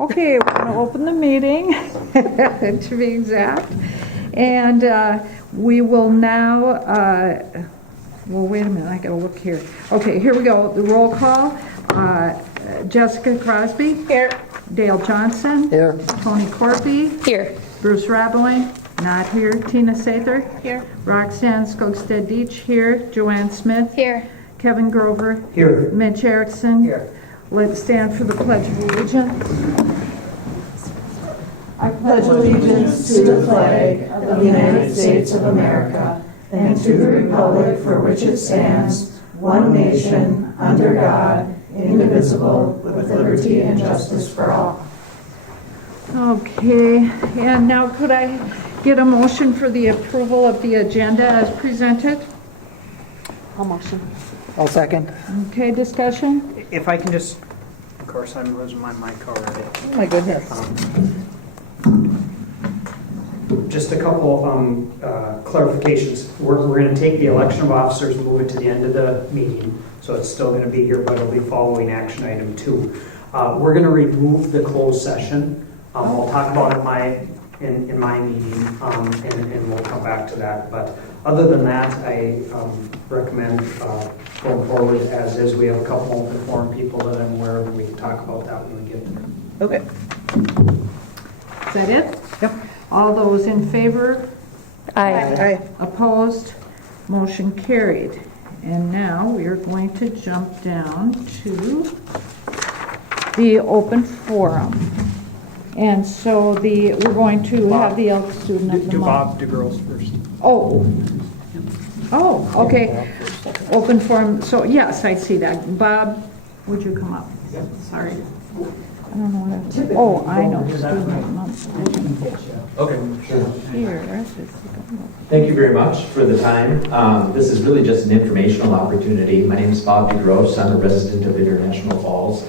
Okay, we're going to open the meeting, to be exact. And we will now, well, wait a minute, I got to look here. Okay, here we go. The roll call. Jessica Crosby. Here. Dale Johnson. Here. Tony Corby. Here. Bruce Rabeling. Not here. Tina Sather. Here. Roxanne Skogstad-Deach here. Joanne Smith. Here. Kevin Grover. Here. Mitch Erickson. Here. Let's stand for the Pledge of Allegiance. I pledge allegiance to the flag of the United States of America and to the republic for which it stands, one nation, under God, indivisible, with liberty and justice for all. Okay, and now could I get a motion for the approval of the agenda as presented? I'll motion. I'll second. Okay, discussion? If I can just, of course, I'm losing my mic already. Oh my goodness. Just a couple clarifications. We're going to take the election of officers and move it to the end of the meeting, so it's still going to be here, but it'll be following action item 2. We're going to remove the closed session. We'll talk about it in my meeting, and we'll come back to that. But other than that, I recommend going forward as is. We have a couple open forum people that I'm aware of, and we can talk about that when we get there. Okay. Is that it? Yep. All those in favor? Aye. Aye. Opposed? Motion carried. And now we are going to jump down to the open forum. And so we're going to have the Elk Student of the Do Month. Bob, do girls first. Oh, okay. Open forum, so yes, I see that. Bob, would you come up? Sorry. I don't know what oh, I know. Student of the Month. Okay, sure. Here, that's just- Thank you very much for the time. This is really just an informational opportunity. My name is Bob DeGrosse. I'm a resident of International Falls.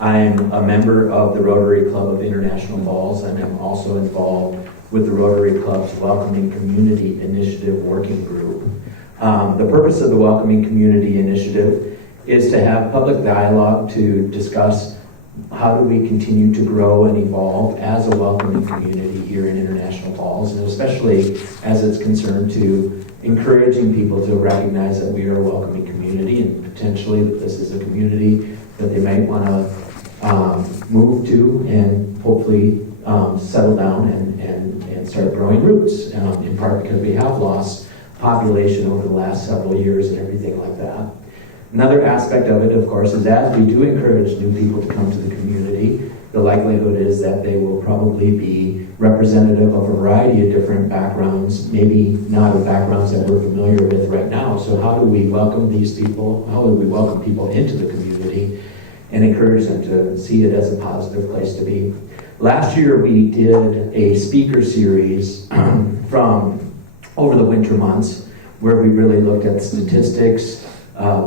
I'm a member of the Rotary Club of International Falls, and I'm also involved with the Rotary Club's Welcoming Community Initiative Working Group. The purpose of the Welcoming Community Initiative is to have public dialogue to discuss how do we continue to grow and evolve as a welcoming community here in International Falls, and especially as it's concerned to encouraging people to recognize that we are a welcoming community and potentially that this is a community that they might want to move to and hopefully settle down and start growing roots, in part because we have lost population over the last several years and everything like that. Another aspect of it, of course, is as we do encourage new people to come to the community, the likelihood is that they will probably be representative of a variety of different backgrounds, maybe not of backgrounds that we're familiar with right now. So how do we welcome these people? How do we welcome people into the community and encourage them to see it as a positive place to be? Last year, we did a speaker series from over the winter months where we really looked at statistics.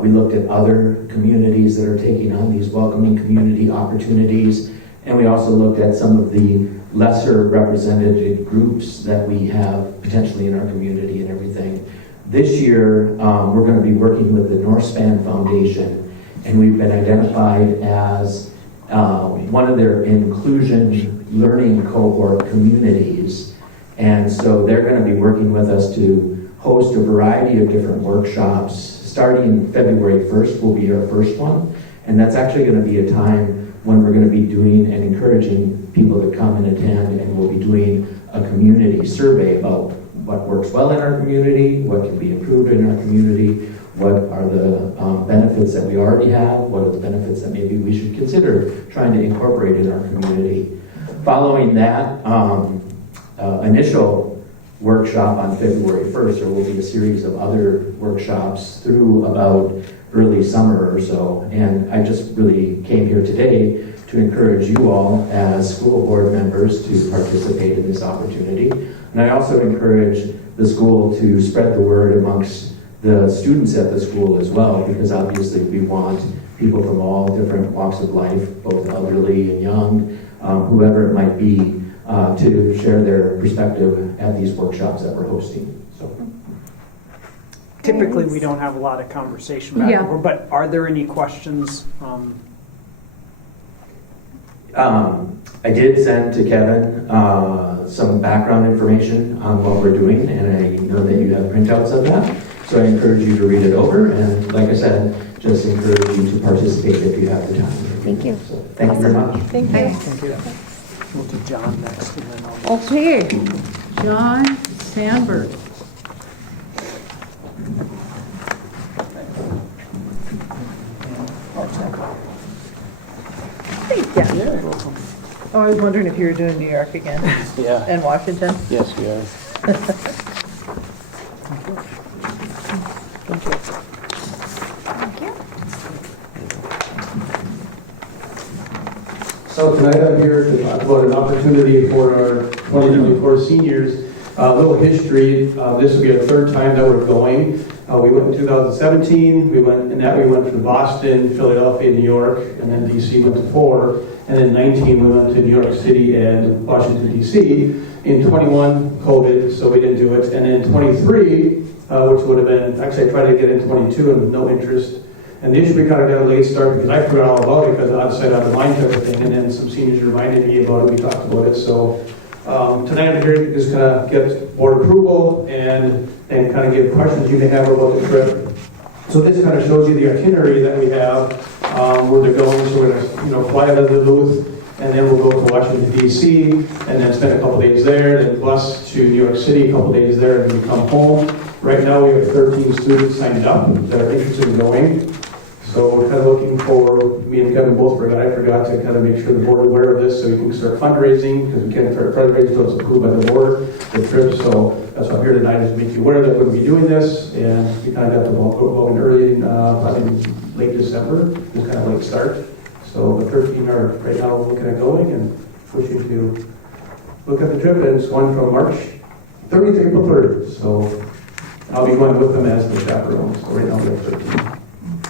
We looked at other communities that are taking on these welcoming community opportunities, and we also looked at some of the lesser represented groups that we have potentially in our community and everything. This year, we're going to be working with the Northspan Foundation, and we've been identified as one of their inclusion learning cohort communities, and so they're going to be working with us to host a variety of different workshops. Starting February 1st will be our first one, and that's actually going to be a time when we're going to be doing and encouraging people to come and attend, and we'll be doing a community survey about what works well in our community, what can be improved in our community, what are the benefits that we already have, what are the benefits that maybe we should consider trying to incorporate in our community. Following that initial workshop on February 1st, there will be a series of other workshops through about early summer or so. And I just really came here today to encourage you all as school board members to participate in this opportunity. And I also encourage the school to spread the word amongst the students at the school as well, because obviously we want people from all different walks of life, both elderly and young, whoever it might be, to share their perspective at these workshops that we're hosting. So, Typically, we don't have a lot of conversation back and forth, but are there any questions? I did send to Kevin some background information on what we're doing, and I know that you have printouts of that. So I encourage you to read it over, and like I said, just encourage you to participate if you have the time. Thank you. So, thank you very much. Thank you. Thank you. We'll do John next, and then I'll... Okay, John Sandberg. Oh, I was wondering if you were doing New York again Yeah. and Washington. Yes, we are. So tonight I'm here to talk about an opportunity for our 2024 seniors. A little history, this will be our third time that we're going. We went in 2017, we went to Boston, Philadelphia, New York, and then DC went to 4. And then 19 we went to New York City and Washington DC. In 21, COVID, so we didn't do it. And then 23, which would have been, actually I tried to get in 22 and with no interest. And this year we kind of got a late start because I forgot all about it because I decided out of mind type of thing. And then some seniors reminded me about it, we talked about it. So tonight I'm here to just kind of get board approval and kind of give questions you may have about the trip. So this kind of shows you the itinerary that we have, where they're going. So we're going to fly out of Duluth, and then we'll go to Washington, D.C., and then spend a couple days there, then bus to New York City, a couple days there, and then come home. Right now we have 13 students signed up that are interested in going. So we're kind of looking for, me and Kevin both forgot, I forgot to kind of make sure the board is aware of this so we can start fundraising, because we can't start fundraising until it's approved by the board, the trip. So that's why I'm here tonight, is to make you aware that we're going to be doing this, and we kind of got the ball going early, probably late December, just kind of late start. So the 13 are right now looking at going, and wish you to look at the trip, and it's going from March 30th to April 3rd. So I'll be going with them as the chaperone, so right now we have 13.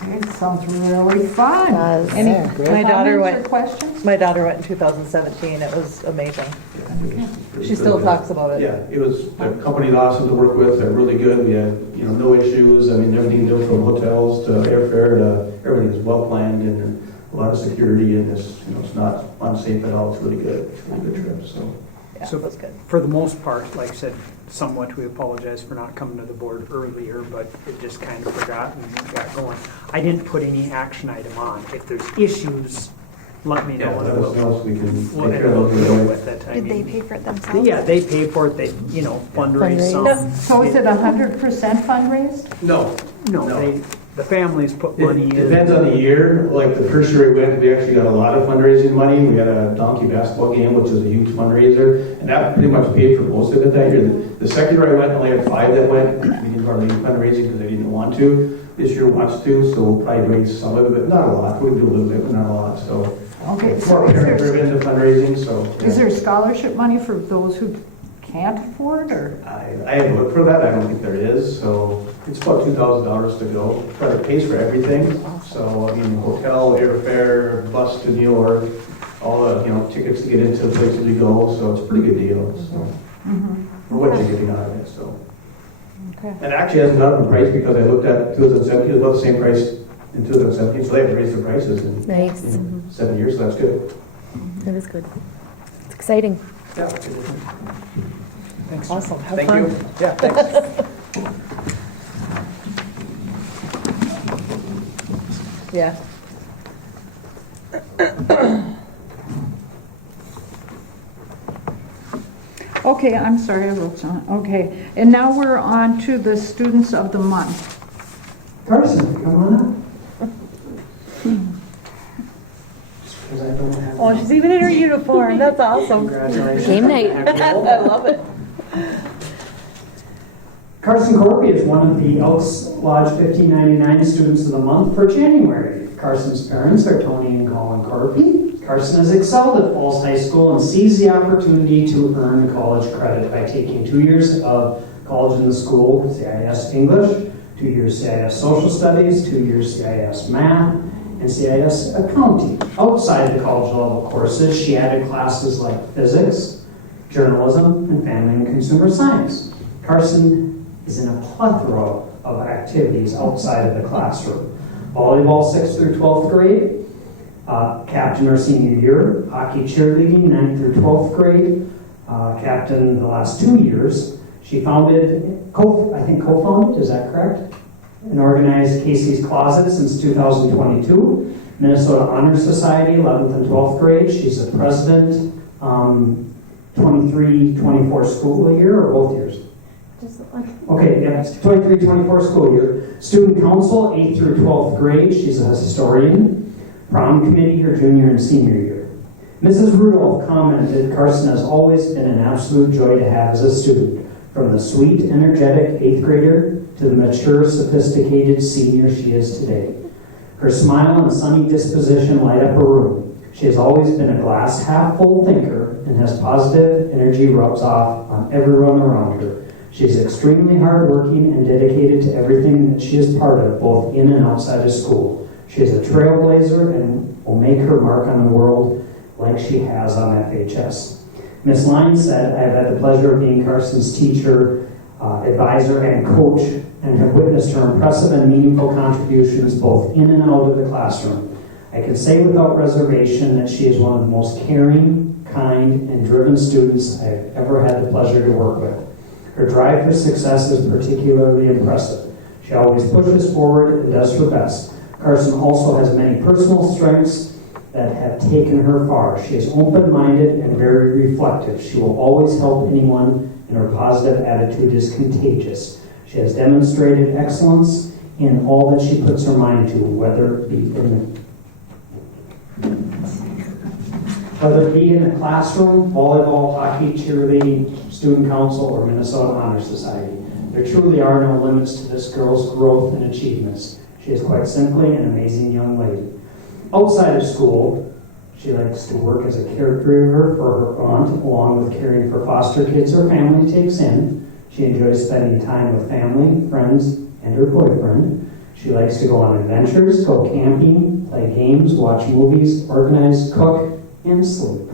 Okay, sounds really fun. Does. Any Yeah, great. My daughter comments or went- questions? My daughter went in 2017. It was amazing. Pretty She still good. talks about it. Yeah, it was, the company's awesome to work with, they're really good, we had, no issues, I mean, everything done from hotels to airfare to, everything is well planned and a lot of security, and it's, it's not unsafe at all, it's really good, it's a really good trip, so. Yeah, So- it was good. For the most part, like I said, somewhat we apologize for not coming to the board earlier, but it just kind of forgot and got going. I didn't put any action item on. If there's issues, let me know. Yeah, and let us know so we can we'll take care of those deal right away. with it. I Did they mean, pay for it themselves? Yeah, they pay for it, they, fundraise some. Fundraise. So is it 100% fundraised? No, No, No. the families put money it in. depends on the year, like the first year we went, we actually got a lot of fundraising money, we had a donkey basketball game, which was a huge fundraiser, and that pretty much paid for most of it that year. The second year I went, I only had 5 that went, we didn't hardly do fundraising because they didn't want to. This year wants to, so we'll probably raise some of it, not a lot, we'll do a little bit, but not a lot, so. Okay, It's so more is parent there, driven to fundraising, so. is there scholarship money for those who can't afford, or? I haven't looked for that, I don't think there is, so it's about $2,000 to go. But it pays for everything, so, I mean, hotel, airfare, bus to New York, all the, tickets to get into the places we go, so it's a pretty good deal, so. For what you're getting out of it, so. Okay. And it actually hasn't gone up in price because I looked at 2017, it was about the same price in 2017, so they haven't raised their prices in Nice. 7 years, so that's good. That is good. It's exciting. Yeah. Thanks. Awesome. Have Thank fun. you. Yeah, thanks. Yeah. Okay, I'm sorry, I wrote some. Okay, and now we're on to the students of the month. Carson, come on up. Because I don't have. Oh, she's even in her uniform. That's awesome. Congratulations. Game night. I love it. Carson Corby is one of the Elks Lodge 1599 Students of the Month for January. Carson's parents are Tony and Colin Corby. Carson has excelled at Falls High School and sees the opportunity to earn college credit by taking 2 years of college in the school, CIS English, 2 years CIS Social Studies, 2 years CIS Math, and CIS Accounting. Outside the college level courses, she added classes like physics, journalism, and family and consumer science. Carson is in a plethora of activities outside of the classroom. Volleyball 6th through 12th grade, captain her senior year, hockey cheerleading 9th through 12th grade, captain the last 2 years. She co-founded, is that correct? And organized Casey's Closet since 2022. Minnesota Honor Society, 11th and 12th grade. She's the president, 23-24 school year, or both years? Okay, yeah, 23-24 school year. Student council, 8th through 12th grade. She's a historian. Prom committee, her junior and senior year. Mrs. Rudolph commented, Carson has always been an absolute joy to have as a student, from the sweet, energetic 8th grader to the mature, sophisticated senior she is today. Her smile and sunny disposition light up her room. She has always been a glass half full thinker and has positive energy rubs off on everyone around her. She is extremely hardworking and dedicated to everything that she is part of, both in and outside of school. She is a trailblazer and will make her mark on the world like she has on FHS. Ms. Lyons said, I have had the pleasure of being Carson's teacher, advisor, and coach, and have witnessed her impressive and meaningful contributions both in and out of the classroom. I can say without reservation that she is one of the most caring, kind, and driven students I have ever had the pleasure to work with. Her drive for success is particularly impressive. She always pushes forward and does her best. Carson also has many personal strengths that have taken her far. She is open-minded and very reflective. She will always help anyone, and her positive attitude is contagious. She has demonstrated excellence in all that she puts her mind to, whether it be in the classroom, volleyball, hockey, cheerleading, student council, or Minnesota Honor Society. There truly are no limits to this girl's growth and achievements. She is quite simply an amazing young lady. Outside of school, she likes to work as a caregiver for her aunt, along with caring for foster kids her family takes in. She enjoys spending time with family, friends, and her boyfriend. She likes to go on adventures, go camping, play games, watch movies, organize, cook, and sleep.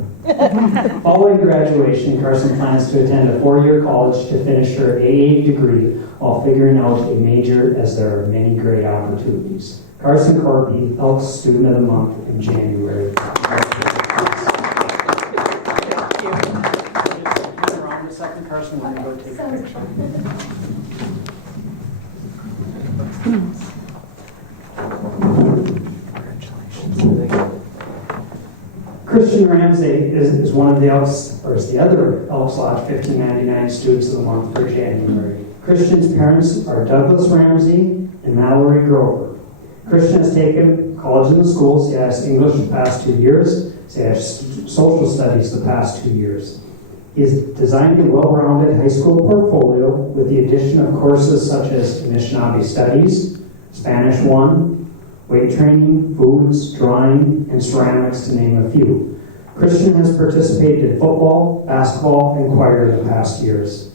Following graduation, Carson plans to attend a 4-year college to finish her AA degree while figuring out a major, as there are many great opportunities. Carson Corby, Elks Student of the Month in January. Around a second, Carson, we're going to go take a picture. Christian Ramsey is one of the Elks, or is the other Elks Lodge 1599 Students of the Month for January. Christian's parents are Douglas Ramsey and Mallory Grover. Christian has taken college in the schools. He has English the past 2 years. He has social studies the past 2 years. He has designed a well-rounded high school portfolio with the addition of courses such as Anishinaabe Studies, Spanish 1, weight training, foods, drawing, and ceramics, to name a few. Christian has participated in football, basketball, and choir in the past years.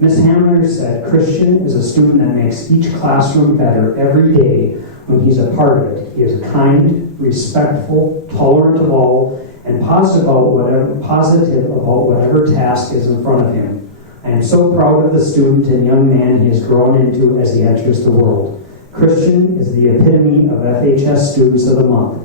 Ms. Hamler said, Christian is a student that makes each classroom better every day when he's a part of it. He is kind, respectful, tolerant of all, and positive about whatever task is in front of him. I am so proud of the student and young man he has grown into as he enters the world. Christian is the epitome of FHS Students of the Month.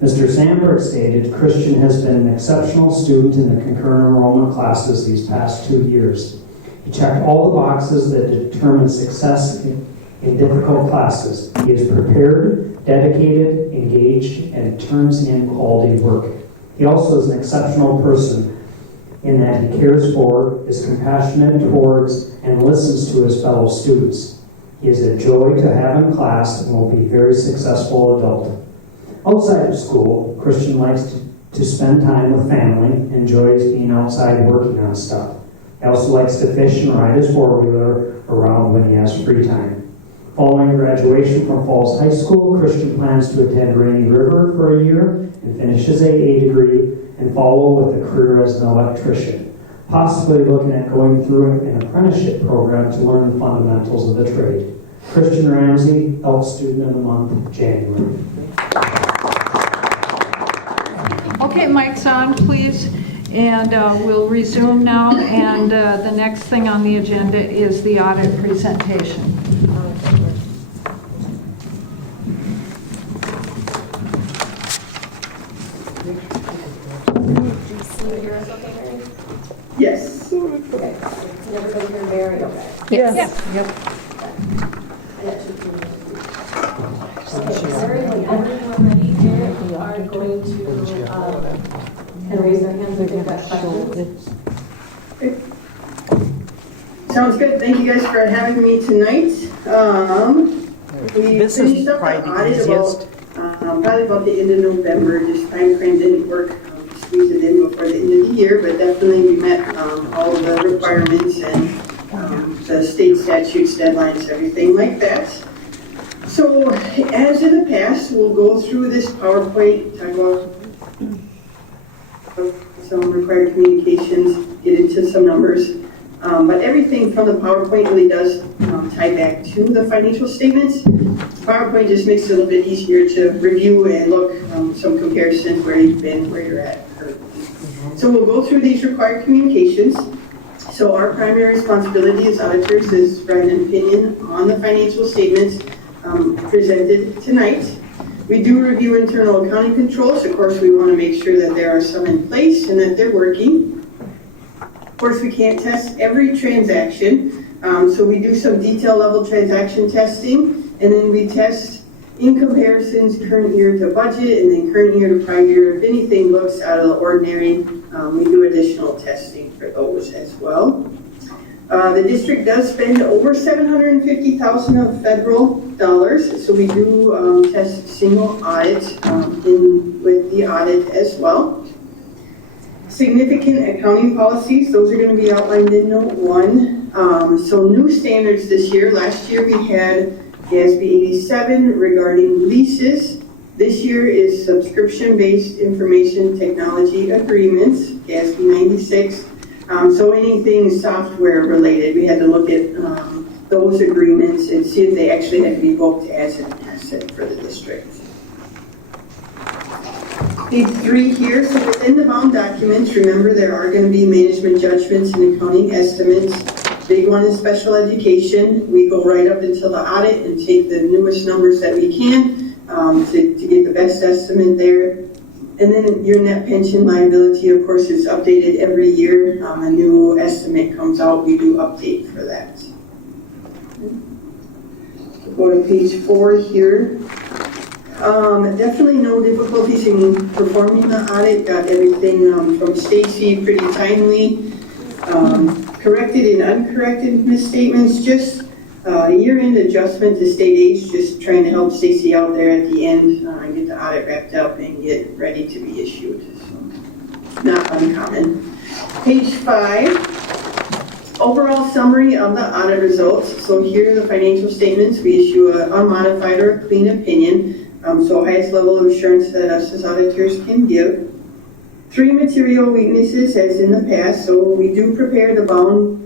Mr. Sandberg stated, Christian has been an exceptional student in the concurrent enrollment classes these past 2 years. He checked all the boxes that determine success in difficult classes. He is prepared, dedicated, engaged, and turns in quality work. He also is an exceptional person in that he cares for, is compassionate towards, and listens to his fellow students. He is a joy to have in class and will be a very successful adult. Outside of school, Christian likes to spend time with family, enjoys being outside working on stuff. He also likes to fish and ride his four-wheeler around when he has free time. Following graduation from Falls High School, Christian plans to attend Rainy River for a year and finish his AA degree and follow with a career as an electrician, possibly looking at going through an apprenticeship program to learn the fundamentals of the trade. Christian Ramsey, Elk Student of the Month, January. Okay, mic's on, please. And we'll resume now. And the next thing on the agenda is the audit presentation. Yes. Okay. Can everybody hear Mary? Okay. Yes. Okay, Mary, whenever you're ready, Mary, we are going to, kind of raise their hands and take that question. Sounds good. Thank you guys for having me tonight. We This finished is up probably the the audit easiest. probably about the end of November. Just time frame didn't work to squeeze it in before the end of the year, but definitely we met all of the requirements and the state statutes, deadlines, everything like that. So as in the past, we'll go through this PowerPoint, talk about some required communications, get into some numbers. But everything from the PowerPoint really does tie back to the financial statements. PowerPoint just makes it a little bit easier to review and look some comparisons where you've been, where you're at currently. So we'll go through these required communications. So our primary responsibility as auditors is to write an opinion on the financial statements presented tonight. We do review internal accounting controls. Of course, we want to make sure that there are some in place and that they're working. Of course, we can't test every transaction, so we do some detail level transaction testing, and then we test in comparisons current year to budget and then current year to prior year. If anything looks out of the ordinary, we do additional testing for those as well. The district does spend over $750,000 of federal dollars, so we do test single audit with the audit as well. Significant accounting policies, those are going to be outlined in Note 1. So new standards this year. Last year we had ISD 87 regarding leases. This year is subscription-based information technology agreements, ISD 96. So anything software related, we had to look at those agreements and see if they actually had to be booked as an asset for the district. Page 3 here, so within the bound documents, remember there are going to be management judgments and accounting estimates. Big one is special education. We go right up until the audit and take the newest numbers that we can to get the best estimate there. And then your net pension liability, of course, is updated every year. A new estimate comes out, we do update for that. Go to page 4 here. Definitely no difficulties in performing the audit. Got everything from Stacy pretty timely. Corrected and uncorrected misstatements, just year-end adjustment to state aids, just trying to help Stacy out there at the end and get the audit wrapped up and get ready to be issued. So, not uncommon. Page 5, overall summary of the audit results. So here are the financial statements. We issue an unmodified or a clean opinion. So highest level of assurance that us as auditors can give. 3 material weaknesses as in the past. So we do prepare the bound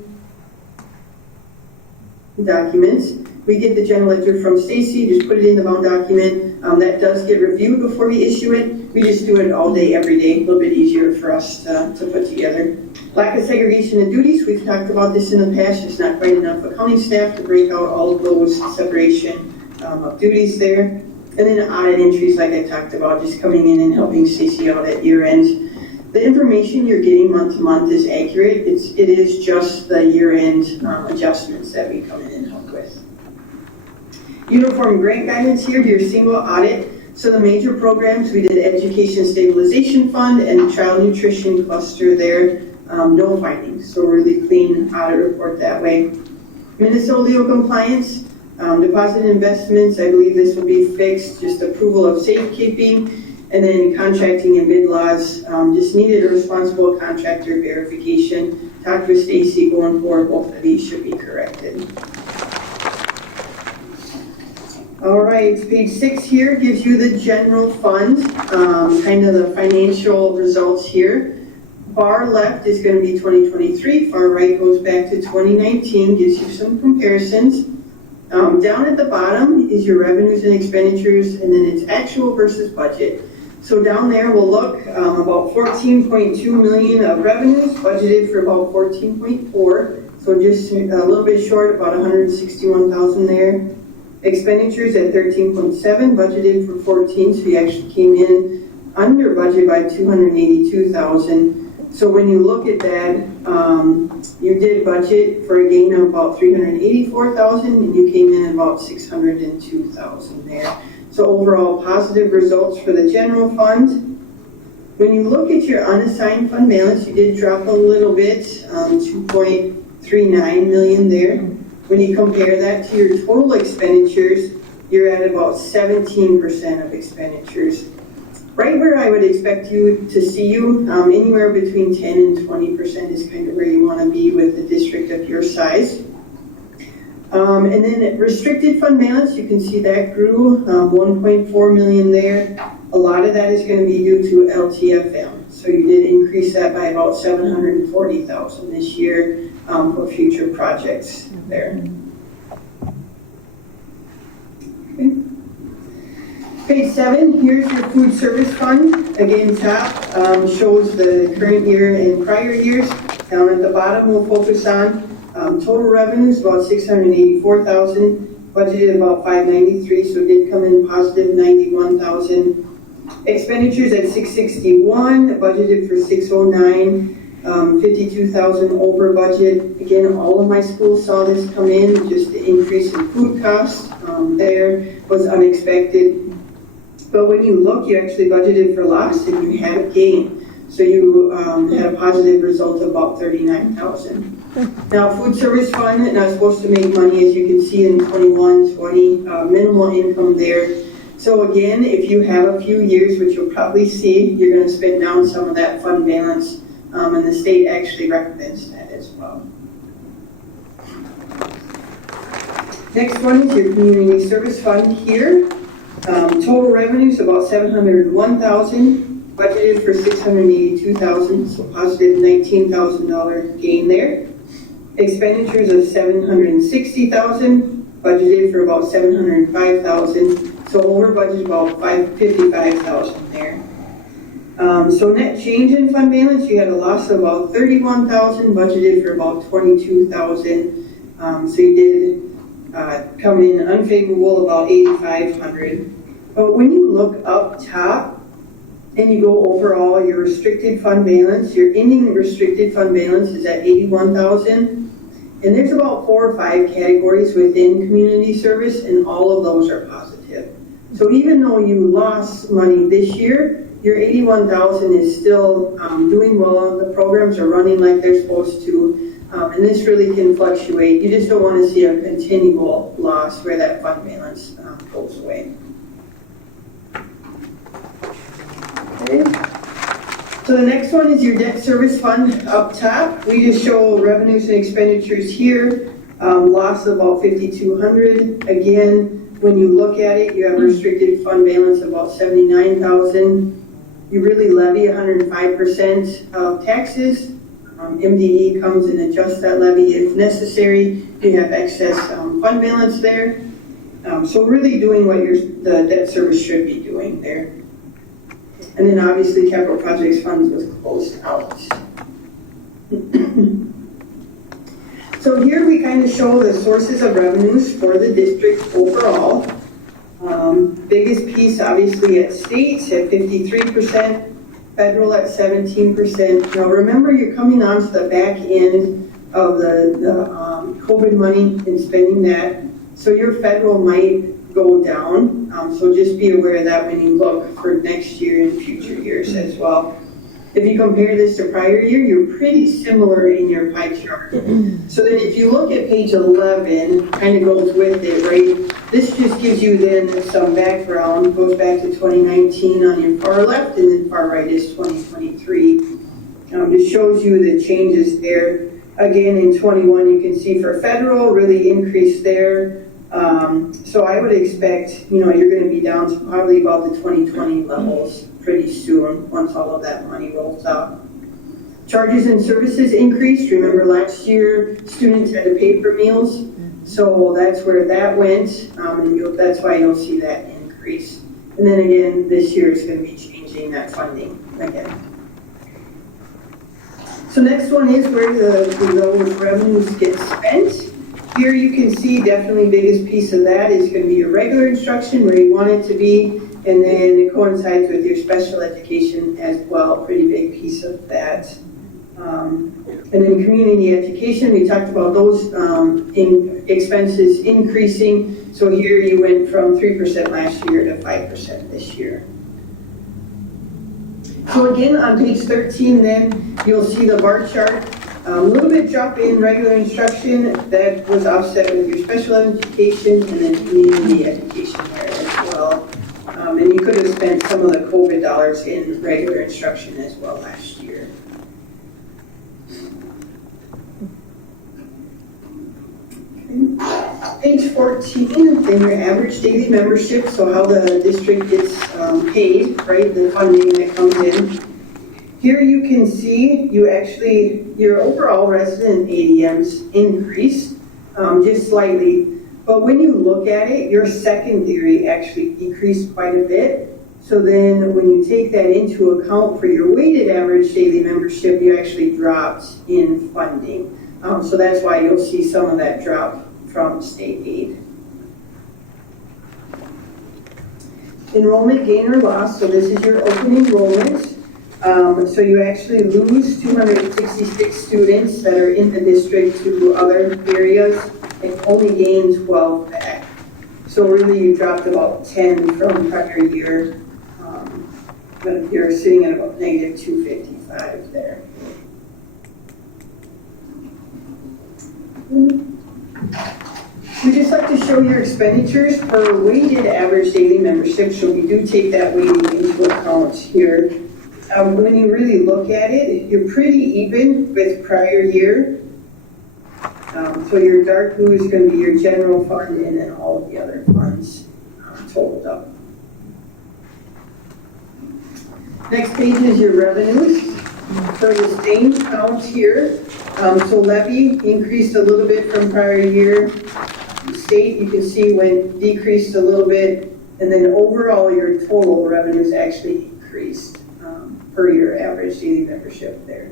documents. We get the general ledger from Stacy, just put it in the bound document. That does get reviewed before we issue it. We just do it all day, every day. A little bit easier for us to put together. Lack of segregation of duties. We've talked about this in the past. There's not quite enough accounting staff to break out all of those separation of duties there. And then audit entries, like I talked about, just coming in and helping Stacy out at year end. The information you're getting month to month is accurate. It is just the year-end adjustments that we come in and help with. Uniform grant guidance here to your single audit. So the major programs, we did Education Stabilization Fund and Child Nutrition Cluster there. No findings, so really clean audit report that way. Minnesota legal compliance, deposit investments, I believe this will be fixed, just approval of safekeeping. And then contracting and bid laws, just needed a responsible contractor verification. Talked with Stacy going forward, both of these should be corrected. All right, page 6 here gives you the general fund, kind of the financial results here. Far left is going to be 2023, far right goes back to 2019, gives you some comparisons. Down at the bottom is your revenues and expenditures, and then it's actual versus budget. So down there we'll look about 14.2 million of revenues, budgeted for about 14.4. So just a little bit short, about 161,000 there. Expenditures at 13.7, budgeted for 14, so you actually came in under budget by 282,000. So when you look at that, you did budget for a gain of about 384,000, and you came in about 602,000 there. So overall positive results for the general fund. When you look at your unassigned fund balance, you did drop a little bit, 2.39 million there. When you compare that to your total expenditures, you're at about 17% of expenditures. Right where I would expect you to see you, anywhere between 10 and 20% is kind of where you want to be with a district of your size. And then restricted fund balance, you can see that grew 1.4 million there. A lot of that is going to be due to LTFM. So you did increase that by about 740,000 this year for future projects there. Okay. Page 7, here's your food service fund. Again, top shows the current year and prior years. Down at the bottom, we'll focus on total revenues, about 684,000. Budgeted about 593, so it did come in positive 91,000. Expenditures at 661, budgeted for 609, 52,000 over budget. Again, all of my schools saw this come in, just the increase in food costs there was unexpected. But when you look, you actually budgeted for loss and you had a gain. So you had a positive result of about 39,000. Now, food service fund, not supposed to make money, as you can see in 21, 20, minimal income there. So again, if you have a few years, which you'll probably see, you're going to spend down some of that fund balance, and the state actually recommends that as well. Next one is your community service fund here. Total revenues about 701,000, budgeted for 682,000, so positive $19,000 gain there. Expenditures of 760,000, budgeted for about 705,000. So over budget about 55,000 there. So net change in fund balance, you had a loss of about 31,000, budgeted for about 22,000. So you did come in unfavorable about 8,500. But when you look up top and you go overall, your restricted fund balance, your ending restricted fund balance is at 81,000. And there's about 4 or 5 categories within community service, and all of those are positive. So even though you lost money this year, your 81,000 is still doing well. The programs are running like they're supposed to, and this really can fluctuate. You just don't want to see a continual loss where that fund balance goes away. Okay. So the next one is your debt service fund up top. We just show revenues and expenditures here. Loss of about 5,200. Again, when you look at it, you have a restricted fund balance of about 79,000. You really levy 105% of taxes. MDE comes and adjusts that levy if necessary. You have excess fund balance there. So really doing what the debt service should be doing there. And then obviously capital projects funds was closed out. So here we kind of show the sources of revenues for the district overall. Biggest piece obviously at states at 53%, federal at 17%. Now remember, you're coming on to the back end of the COVID money and spending that. So your federal might go down. So just be aware of that when you look for next year and future years as well. If you compare this to prior year, you're pretty similar in your pie chart. So then if you look at page 11, kind of goes with it, right? This just gives you then some background, goes back to 2019 on your far left, and then far right is 2023. Just shows you the changes there. Again, in 21, you can see for federal, really increased there. So I would expect, you're going to be down to probably about the 2020 levels pretty soon once all of that money rolls out. Charges and services increased. Remember last year, students had to pay for meals. So that's where that went, and that's why you'll see that increase. And then again, this year is going to be changing that funding again. So next one is where those revenues get spent. Here you can see definitely biggest piece of that is going to be your regular instruction, where you want it to be, And then it coincides with your special education as well, pretty big piece of that. And then community education, we talked about those expenses increasing. So here you went from 3% last year to 5% this year. So again, on page 13 then, you'll see the bar chart. A little bit drop in regular instruction that was offset with your special education and then community education there as well. And you could have spent some of the COVID dollars in regular instruction as well last year. Okay. Page 14, then your average daily membership, so how the district gets paid, right, the funding that comes in. Here you can see your overall resident ADMs increased just slightly. But when you look at it, your secondary actually decreased quite a bit. So then when you take that into account for your weighted average daily membership, you actually dropped in funding. So that's why you'll see some of that drop from state aid. Enrollment gain or loss, so this is your open enrollment. So you actually lose 266 students that are in the district to other areas and only gain 12 back. So really you dropped about 10 from prior year, but you're sitting at about negative 255 there. We just like to show your expenditures per weighted average daily membership, so we do take that weighting into account here. When you really look at it, you're pretty even with prior year. So your dark blue is going to be your general fund and then all of the other funds totaled up. Next page is your revenues. So the same count here. So levy increased a little bit from prior year. State, you can see, decreased a little bit. And then overall, your total revenues actually increased per your average daily membership there.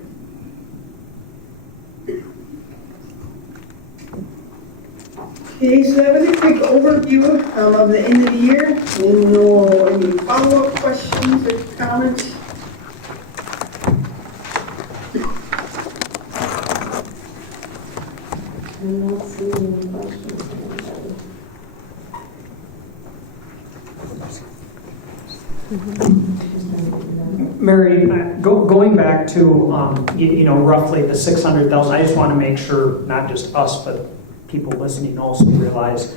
Okay, so that was a quick overview of the end of the year. Any follow-up questions or comments? I'm not seeing any questions. Mary, going back to, roughly the 600,000, I just want to make sure, not just us, but people listening also realize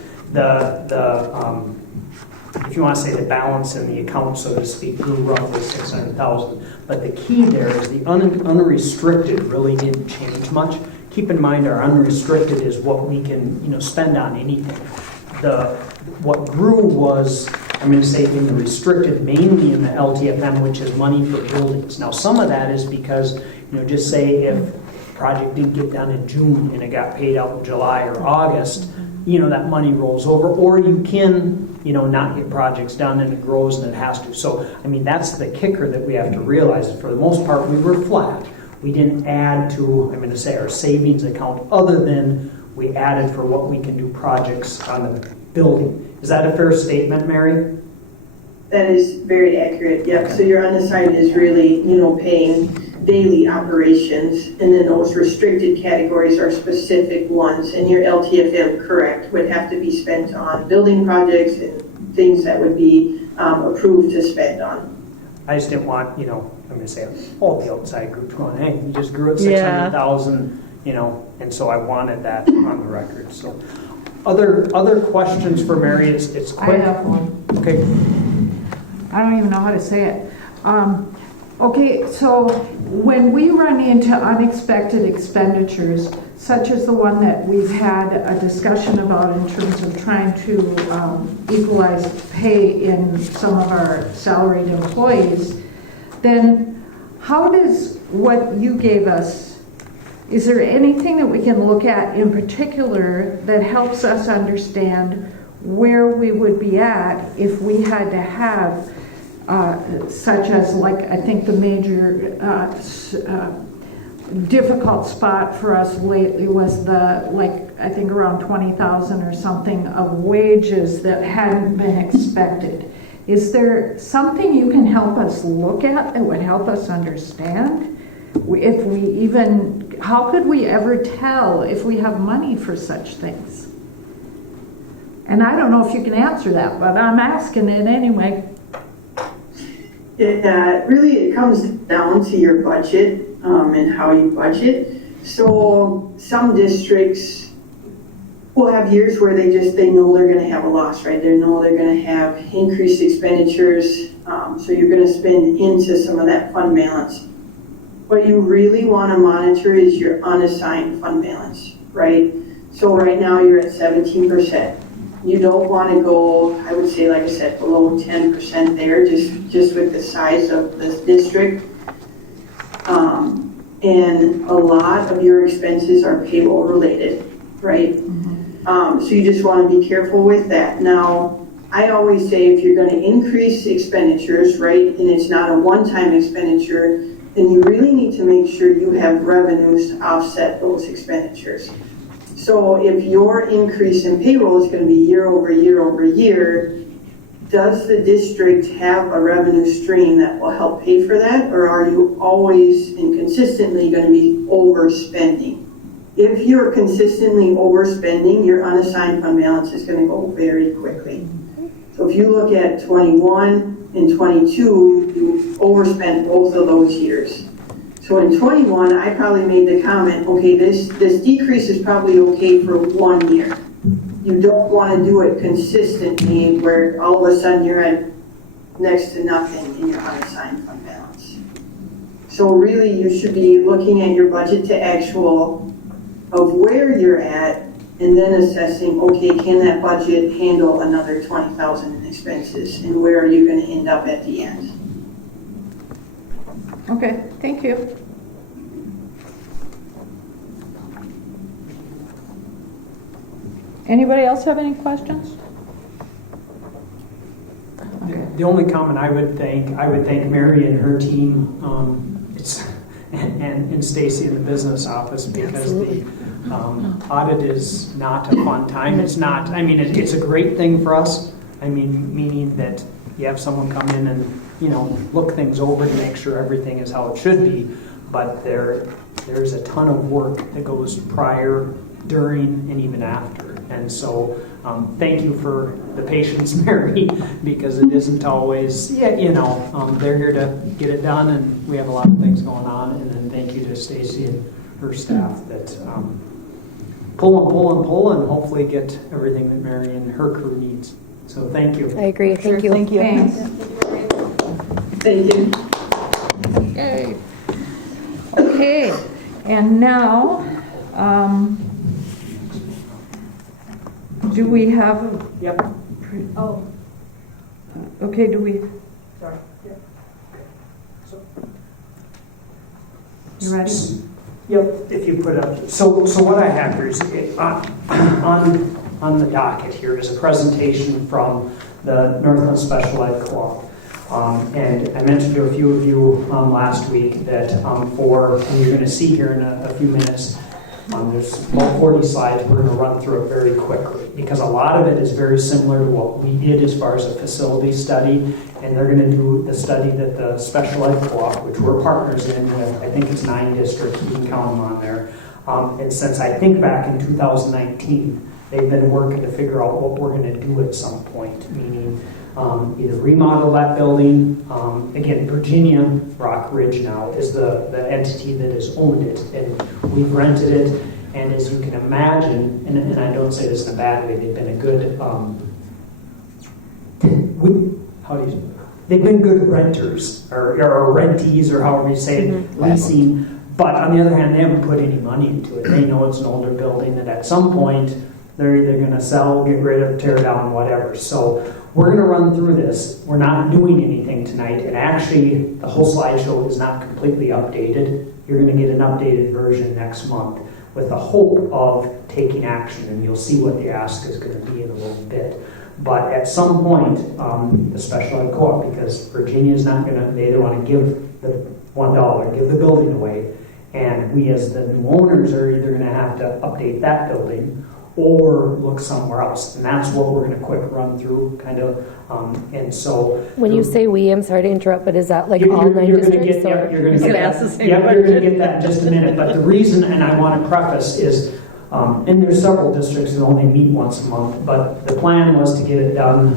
if you want to say the balance in the account, so to speak, grew roughly 600,000. But the key there is the unrestricted really didn't change much. Keep in mind our unrestricted is what we can, spend on anything. What grew was, I'm going to say in the restricted, mainly in the LTFM, which is money for buildings. Now, some of that is because, just say if a project didn't get done in June and it got paid out in July or August, that money rolls over. Or you can, not get projects done and it grows and it has to. So, that's the kicker that we have to realize. For the most part, we were flat. We didn't add to, I'm going to say, our savings account other than we added for what we can do projects on the building. Is that a fair statement, Mary? That is very accurate, yep. Okay. So your unassigned is really, paying daily operations, and then those restricted categories are specific ones, and your LTFM, correct, would have to be spent on building projects and things that would be approved to spend on. I just didn't want, I'm going to say all the outside groups going, hey, you just grew at 600,000, and so I wanted that on the record. So other questions for Mary? It's quick. I have one. Okay. I don't even know how to say it. Okay, so when we run into unexpected expenditures, such as the one that we've had a discussion about in terms of trying to equalize pay in some of our salaried employees, then how does what you gave us, is there anything that we can look at in particular that helps us understand where we would be at if we had to have such as, like, I think the major difficult spot for us lately was I think around 20,000 or something of wages that hadn't been expected. Is there something you can help us look at that would help us understand? If we even, how could we ever tell if we have money for such things? And I don't know if you can answer that, but I'm asking it anyway. It comes down to your budget and how you budget. So some districts will have years where they know they're going to have a loss, right? They know they're going to have increased expenditures, so you're going to spend into some of that fund balance. What you really want to monitor is your unassigned fund balance, right? So right now you're at 17%. You don't want to go, I would say, like I said, below 10% there, just with the size of this district. And a lot of your expenses are payroll related, right? So you just want to be careful with that. Now, I always say if you're going to increase expenditures, right, and it's not a one-time expenditure, then you really need to make sure you have revenues to offset those expenditures. So if your increase in payroll is going to be year over year over year, does the district have a revenue stream that will help pay for that, or are you always and consistently going to be overspending? If you're consistently overspending, your unassigned fund balance is going to go very quickly. So if you look at 21 and 22, you overspent both of those years. So in 21, I probably made the comment, okay, this decrease is probably okay for 1 year. You don't want to do it consistently where all of a sudden you're at next to nothing in your unassigned fund balance. So really you should be looking at your budget to actual of where you're at and then assessing, okay, can that budget handle another $20,000 in expenses, and where are you going to end up at the end? Okay, thank you. Anybody else have any questions? The only comment I would thank Mary and her team, and Stacy in the business office, because the audit is not a fun time. It's not. I mean, it's a great thing for us. I mean, meaning that you have someone come in and look things over to make sure everything is how it should be. But there's a ton of work that goes prior, during, and even after. And so thank you for the patience, Mary, because it isn't always, they're here to get it done, and we have a lot of things going on. And then thank you to Stacy and her staff that pull and hopefully get everything that Mary and her crew needs. So thank you. I agree. Thank you. Thank you. Thanks. Thank you. Okay. Okay, and now, do we have? Yep. Oh, Okay, do we? Sorry. You ready? Yep, if you put up, so what I have here is, on the docket here is a presentation from the Northland Special Ed Co-op. And I mentioned to a few of you last week that and you're going to see here in a few minutes, there's about 40 slides. We're going to run through it very quickly because a lot of it is very similar to what we did as far as a facility study. And they're going to do the study that the Special Ed Co-op, which we're partners in with, I think it's 9 districts, you can count them on there. And since I think back in 2019, they've been working to figure out what we're going to do at some point, meaning either remodel that building. Again, Virginia Rock Ridge now is the entity that has owned it, and we've rented it. And as you can imagine, and I don't say this in a bad way, they've been a good, they've been good renters or rentees, or however you say it, leasing. But on the other hand, they haven't put any money into it. They know it's an older building that at some point they're either going to sell, get rid of, tear down, whatever. So we're going to run through this. We're not doing anything tonight. And actually, the whole slideshow is not completely updated. You're going to get an updated version next month with the hope of taking action. And you'll see what the ask is going to be in a little bit. But at some point, the Special Ed Co-op, because Virginia is not going to, they don't want to give the $1, give the building away. And we as the new owners are either going to have to update that building, or look somewhere else. And that's what we're going to quick run through, kind of. And so When you say we, I'm sorry to interrupt, but is that like you're, all 9 you're going to districts? get, or- you're going to gonna get ask that. the same Yep, you're going to question. get that in just a minute. But the reason, and I want to preface, is and there's several districts that only meet once a month, but the plan was to get it done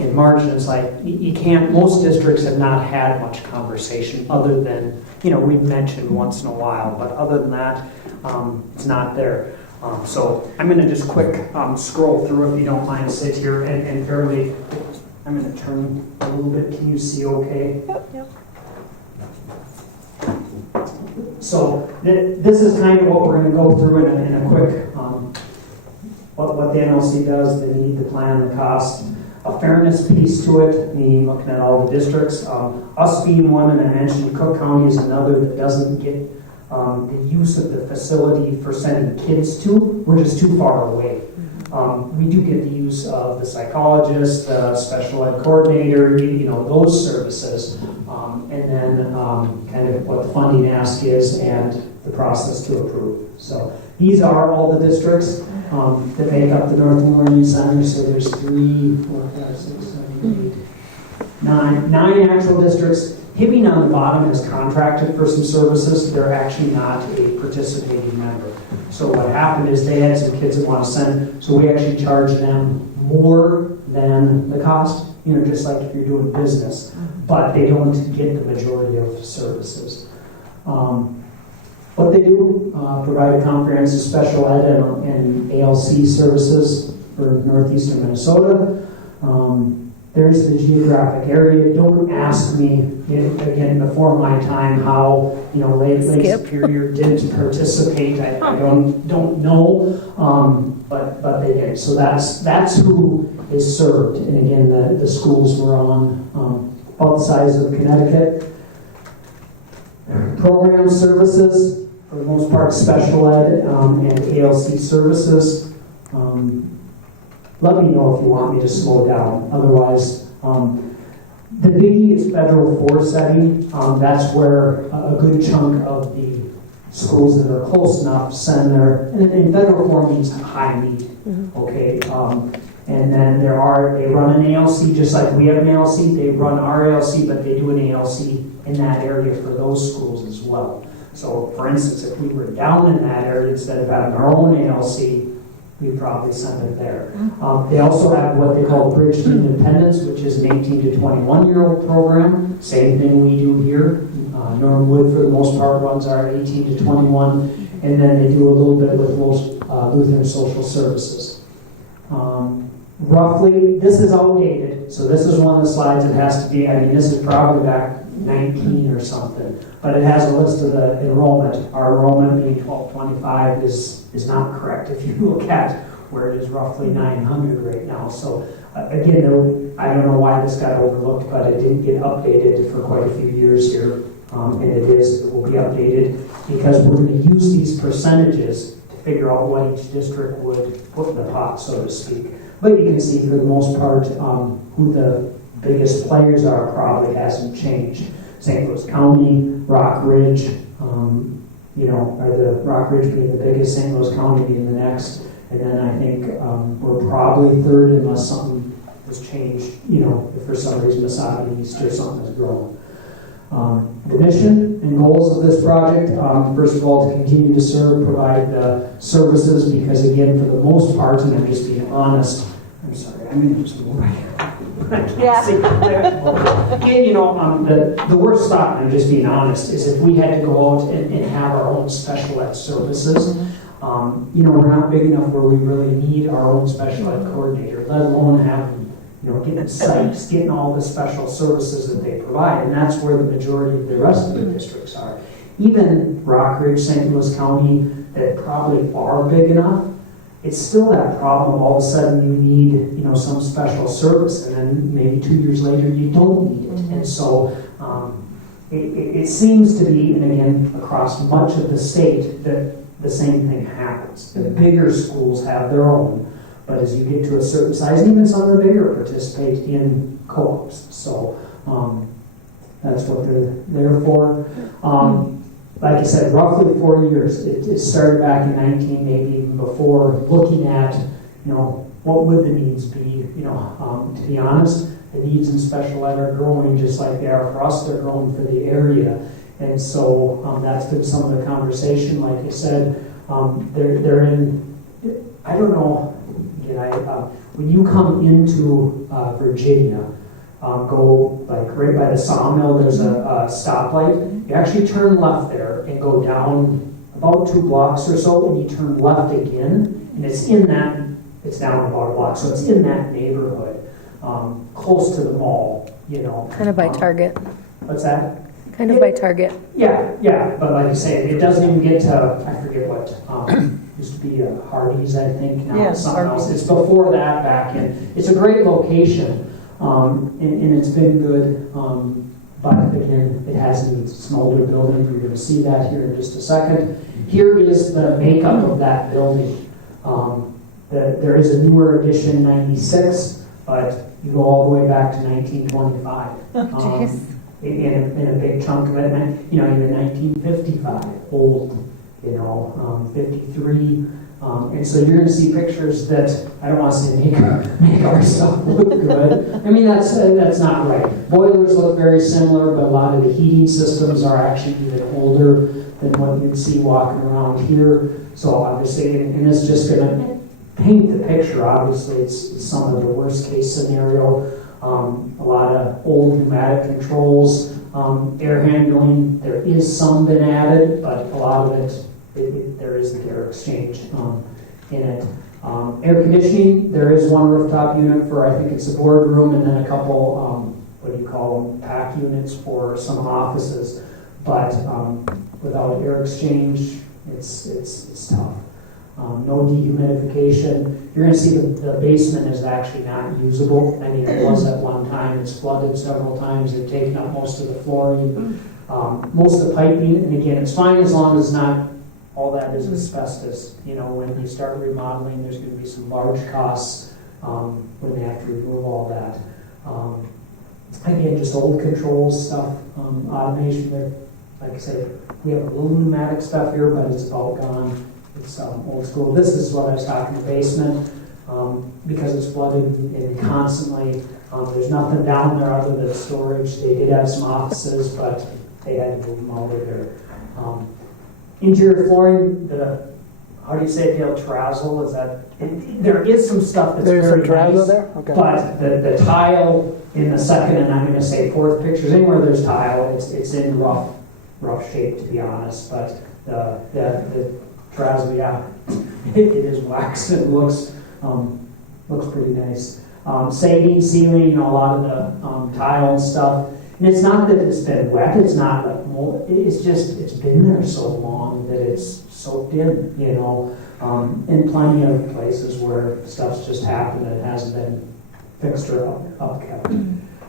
in March, and it's like, you can't, most districts have not had much conversation other than, we've mentioned once in a while, but other than that, it's not there. So I'm going to just quick scroll through, if you don't mind, sit here and fairly, I'm going to turn a little bit. Can you see okay? Yep. So this is kind of what we're going to go through in a quick, what the NLC does, the need, the plan, the cost, a fairness piece to it, meaning looking at all the districts. Us being one, and I mentioned Cook County is another that doesn't get the use of the facility for sending kids to. We're just too far away. We do get the use of the psychologist, the special ed coordinator, those services, and then kind of what the funding ask is and the process to approve. So these are all the districts that make up the North Learning Center. So there's 3, 4, 5, 6, 7, 8, 9 actual districts. Hibbing on the bottom has contracted for some services. They're actually not a participating member. So what happened is they had some kids that want to send, so we actually charge them more than the cost, just like if you're doing business, but they don't get the majority of services. What they do, provide a comprehensive special ed and ALC services for northeastern Minnesota. There's the geographic area. Don't ask me, again, before my time, how Lake Superior didn't participate. I don't know, but they did. So that's who is served. And again, the schools were on both sides of Connecticut. Program services, for the most part, special ed and ALC services. Let me know if you want me to slow down. Otherwise, the biggie is federal force setting. That's where a good chunk of the schools that are close enough send their, and federal form means high need, okay? And then they run an ALC, just like we have an ALC. They run our ALC, but they do an ALC in that area for those schools as well. So, for instance, if we were down in that area, instead of having our own ALC, we'd probably send it there. They also have what they call Bridge to Independence, which is an 18 to 21-year-old program. Same thing we do here. Norwood, for the most part, runs our 18 to 21, and then they do a little bit with Lutheran Social Services. Roughly, this is outdated, so this is one of the slides that has to be, this is probably back 19 or something, but it has a list of the enrollment. Our enrollment being 1225 is not correct if you look at where it is roughly 900 right now. So again, I don't know why this got overlooked, but it didn't get updated for quite a few years here, and it will be updated because we're going to use these percentages to figure out what each district would put in the pot, so to speak. But you can see for the most part who the biggest players are probably hasn't changed. St. Louis County, Rock Ridge, are the Rock Ridge being the biggest, St. Louis County being the next, and then I think we're probably third unless something has changed, if for some reason Masada East or something has grown. The mission and goals of this project, first of all, to continue to provide services, because again, for the most part, and I'm just being honest, I'm sorry, I'm going to just move right here. Yeah. The worst thought, and I'm just being honest, is if we had to go out and have our own special ed services. We're not big enough where we really need our own special ed coordinator, let alone having, getting sites, getting all the special services that they provide, and that's where the majority of the rest of the districts are. Even Rock Ridge, St. Louis County, that probably are big enough, it's still that problem. All of a sudden you need, some special service, and then maybe 2 years later you don't need it. And so it seems to be, and again, across much of the state, that the same thing happens. The bigger schools have their own, but as you get to a certain size, even some of the bigger participate in co-ops. So that's what they're there for. like I said, roughly 4 years. It started back in 19, maybe even before, looking at, what would the needs be? To be honest, the needs in special ed are growing just like they are for us. They're growing for the area. And so that's been some of the conversation. Like I said, they're in, I don't know, when you come into Virginia, go like right by the sawmill, there's a stoplight. You actually turn left there and go down about 2 blocks or so, and you turn left again, and it's down about a block, so it's in that neighborhood, close to the mall, Kind of by Target. What's that? Kind of by Target. Yeah, but like I say, it doesn't even get to, I forget what, used to be Hardee's, I think, now Yeah, it's something Hardee's. else. It's before that back in. It's a great location, and it's been good, but again, it has needs. It's an older building. You're going to see that here in just a second. Here is the makeup of that building. There is a newer edition, 96, but you go all the way back to 1925. Jeez. In a big chunk of it, even 1955, old, 53. And so you're going to see pictures that, I don't want to say make our stuff look good. I mean, that's not right. Boilers look very similar, but a lot of the heating systems are actually even older than what you'd see walking around here. So obviously, and it's just going to paint the picture. Obviously, it's some of the worst case scenario. A lot of old pneumatic controls, air handling. There is some been added, but a lot of it there isn't air exchange in it. Air conditioning, there is one rooftop unit for, I think it's a boardroom, and then a couple, pack units for some offices. But without air exchange, it's tough. No dehumidification. You're going to see the basement is actually not usable. I mean, it was at one time. It's flooded several times. They've taken up most of the flooring, most of the piping. And again, it's fine as long as not all that is asbestos. When you start remodeling, there's going to be some large costs when they have to remove all that. Again, just old controls stuff, automation. Like I said, we have a little pneumatic stuff here, but it's about gone. It's old school. This is what I was talking, the basement, because it's flooded and constantly. There's nothing down there other than storage. They did have some offices, but they had to move them over there. Interior flooring, how do you say it, Dale? Terrazzo? Is that? There is some stuff that's There's very some terrazzo nice, there? Okay. but the tile in the second, and I'm going to say fourth pictures, anywhere there's tile, it's in rough shape, to be honest. But the terrazzo, yeah, it is waxed. It looks pretty nice. Sagging ceiling, a lot of the tile and stuff. And it's not that it's been wet. It's not like mold. It's just it's been there so long that it's soaked in. In plenty of places where stuff's just happened and it hasn't been fixed or upkept.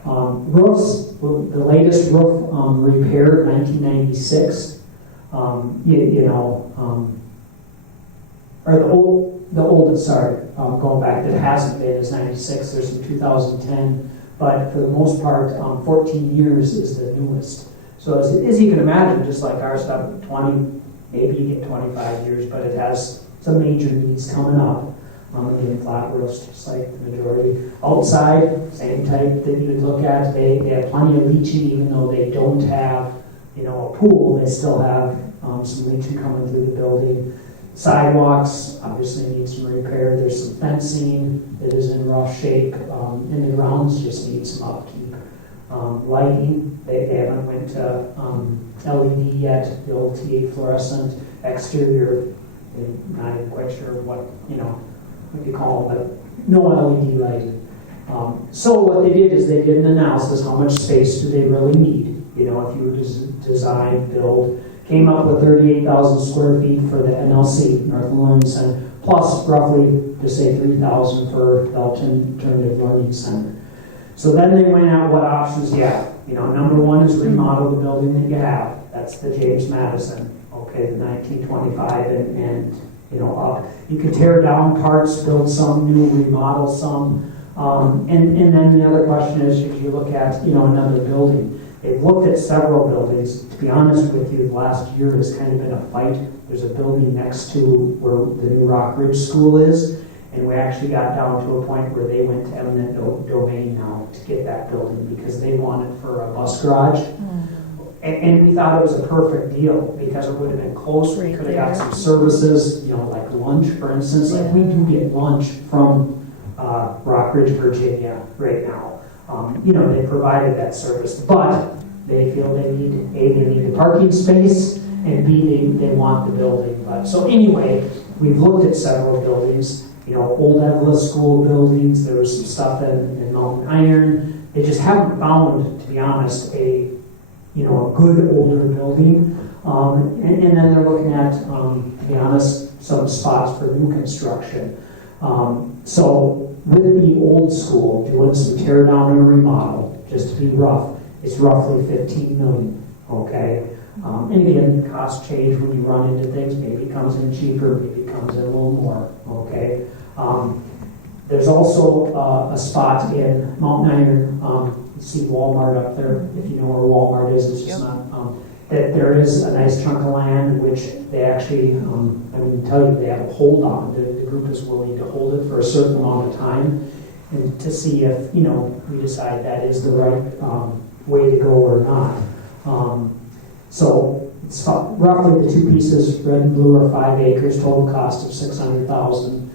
Roofs. The latest roof repaired 1996. Or the oldest, going back, that hasn't been is 96, there's some 2010, but for the most part, 14 years is the newest. So as you can imagine, just like our stuff, 20, maybe you get 25 years, but it has some major needs coming up. Again, flat roofs, just like the majority. Outside, same type that you would look at, they have plenty of leaching, even though they don't have, a pool, they still have some leaching coming through the building. Sidewalks obviously need some repair. There's some fencing that is in rough shape, and the grounds just need some upkeep. Lighting, they haven't went to LED yet, the old T8 fluorescent. Exterior, I'm not even quite sure what you call it, but no LED lighting. So what they did is they did an analysis, how much space do they really need? If you were to design, build, came up with 38,000 square feet for the NLC, North Learning Center, plus roughly, to say 3,000 for the Alternative Learning Center. So then they went out what options you have. Number one is remodel the building that you have. That's the James Madison, the 1925 and up. You could tear down parts, build some new, remodel some. And then the other question is, if you look at, another building, They've looked at several buildings. To be honest with you, the last year has kind of been a fight. There's a building next to where the new Rock Ridge School is, and we actually got down to a point where they went to eminent domain now to get that building because they want it for a bus garage. And we thought it was a perfect deal because it would have been close. We could have got some services, like lunch, for instance. Like we do get lunch from Rock Ridge, Virginia right now. They provided that service, but they feel they need, A, they need the parking space, and B, they want the building. But so anyway, we've looked at several buildings, old Evelyn School buildings. There was some stuff in Mountain Iron. They just haven't found, to be honest, a good older building. And then they're looking at, to be honest, some spots for new construction. So with the old school, doing some tear down and remodel, just to be rough, it's roughly 15 million, okay? And again, costs change when you run into things. Maybe it comes in cheaper, maybe it comes in a little more, okay? There's also a spot in Mountain Iron, you see Walmart up there, if you know where Walmart is, it's just not, that there is a nice chunk of land which they actually, I can tell you, they have a hold on. The group is willing to hold it for a certain amount of time and to see if, we decide that is the right way to go or not. So it's roughly the two pieces, red and blue, are 5 acres, total cost of $600,000,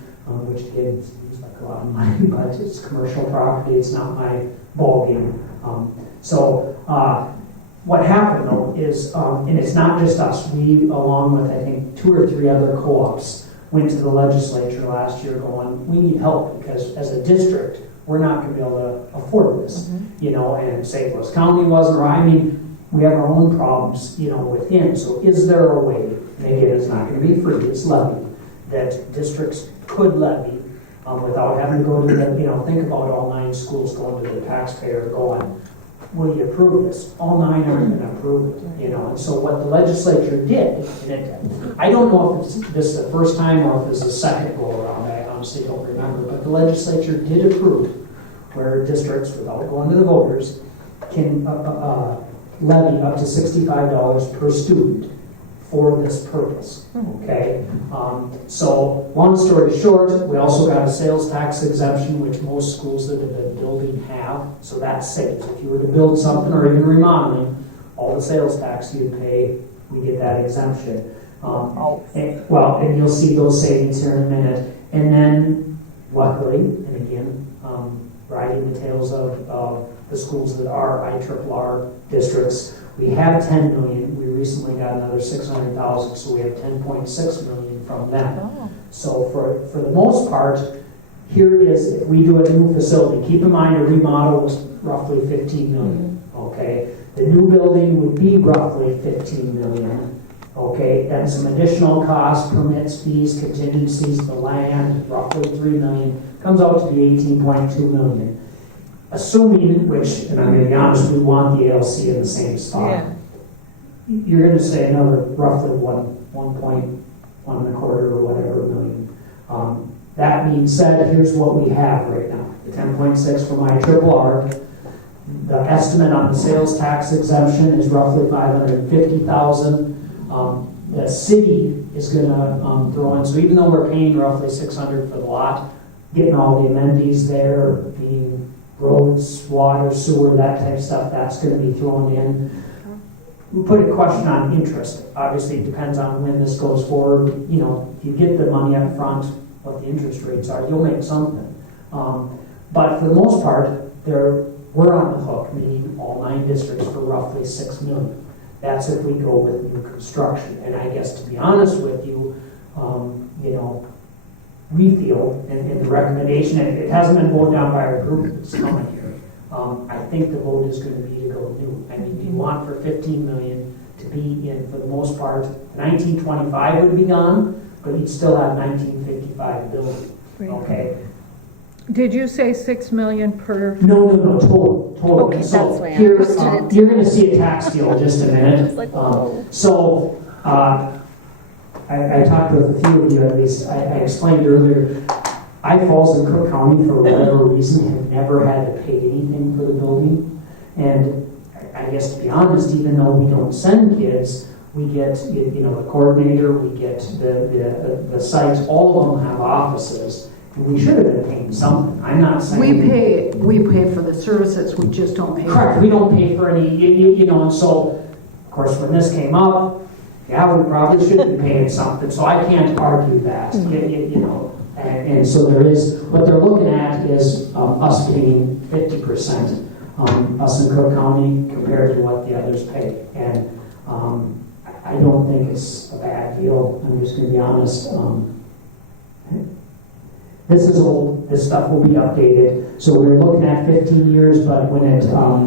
which again seems like a lot of money, but it's commercial property. It's not my ball game. What happened though is, and it's not just us, we, along with I think 2 or 3 other co-ops, went to the legislature last year going, we need help because as a district, we're not going to be able to afford this, and St. Louis County wasn't right. I mean, we have our own problems, within. So is there a way, and again, it's not going to be free, it's levied, that districts could levy without having to go to the, think about all 9 schools going to the taxpayer going, will you approve this? All 9 aren't going to approve it, And so what the legislature did, and I don't know if this is the first time or if it's the second go around, I honestly don't remember, but the legislature did approve where districts, without going to the voters, can levy up to $65 per student for this purpose, okay? So long story short, we also got a sales tax exemption, which most schools that have been building have, so that saves. If you were to build something or even remodeling, all the sales tax you'd pay, we get that exemption. And you'll see those savings here in a minute. And then, luckily, and again, riding the tails of the schools that are IRRR districts, we have 10 million. We recently got another 600,000, so we have 10.6 million from them. Oh. So for the most part, here is, if we do a new facility, keep in mind a remodel was roughly 15 million, okay? The new building would be roughly 15 million, okay? Then some additional costs, permits, fees, contingencies, the land, roughly 3 million, comes out to be 18.2 million. Assuming, which, and I'm going to be honest, we want the ALC in the same spot. Yeah. You're going to say another roughly 1.125 or whatever million. That being said, here's what we have right now. The 10.6 for my IRRR. The estimate on the sales tax exemption is roughly $550,000. The city is going to throw in, so even though we're paying roughly $600 for the lot, getting all the amenities there, being roads, water, sewer, that type of stuff, that's going to be thrown in. We put a question on interest. Obviously, it depends on when this goes forward. If you get the money up front, what the interest rates are, you'll make something. But for the most part, we're on the hook, meaning all 9 districts, for roughly $6 million. That's if we go with new construction. And I guess, to be honest with you, we feel, and the recommendation, and it hasn't been voted down by our group that's coming here, I think the vote is going to be to go new. I mean, you want for 15 million to be in, for the most part, 1925 would be gone, but you'd still have 1955 building, okay? Did you say 6 million per? No, total. Okay, so that's why I here, understood it. you're going to see a tax deal in just a minute. I talked with a few of you at least. I explained earlier, Falls and Cook County, for whatever reason, have never had to pay anything for the building. And I guess to be honest, even though we don't send kids, we get, the coordinator, we get the sites, all of them have offices. And we should have been paying something. I'm not saying. We pay for the services, we just don't pay. Correct, we don't pay for any, and so, of course, when this came up, yeah, we probably should be paying something, so I can't argue that, and so there is, what they're looking at is us paying 50%, us in Cook County compared to what the others pay, and I don't think it's a bad deal, I'm just gonna be honest. This is old, this stuff will be updated, so we're looking at 15 years, but when